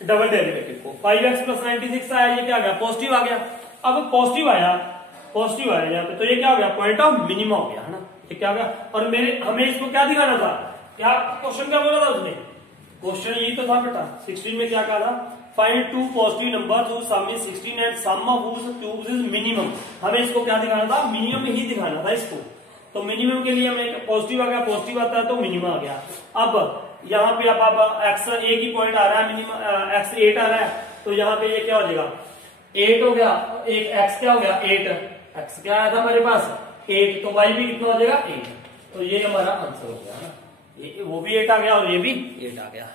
डबल डेरिवेटिव को, 5x प्लस 96 आया, ये क्या आ गया पॉजिटिव आ गया। अब पॉजिटिव आया यहाँ पे, तो ये क्या हो गया पॉइंट ऑफ मिनिमा हो गया, है ना, ये क्या हो गया। और हमें इसको क्या दिखाना था, क्या क्वेश्चन क्या बोला था उसने, क्वेश्चन यही तो था बेटा 16 में क्या कहा था, find 2 positive numbers whose sum is 16 and sum of whose cubes is minimum। हमें इसको क्या दिखाना था, मिनिमम ही दिखाना था इसको, तो मिनिमम के लिए हमें पॉजिटिव आ गया, पॉजिटिव आता है तो मिनिमम आ गया। अब यहाँ पे आप x एक ही पॉइंट आ रहा है, मिनिमम x 8 आ रहा है, तो यहाँ पे ये क्या हो जाएगा 8 हो गया, एक x क्या हो गया 8, x क्या आया था हमारे पास 8, तो y भी कितना हो जाएगा 8। तो ये हमारा आंसर हो गया ना, वो भी 8 आ गया और ये भी 8 आ गया।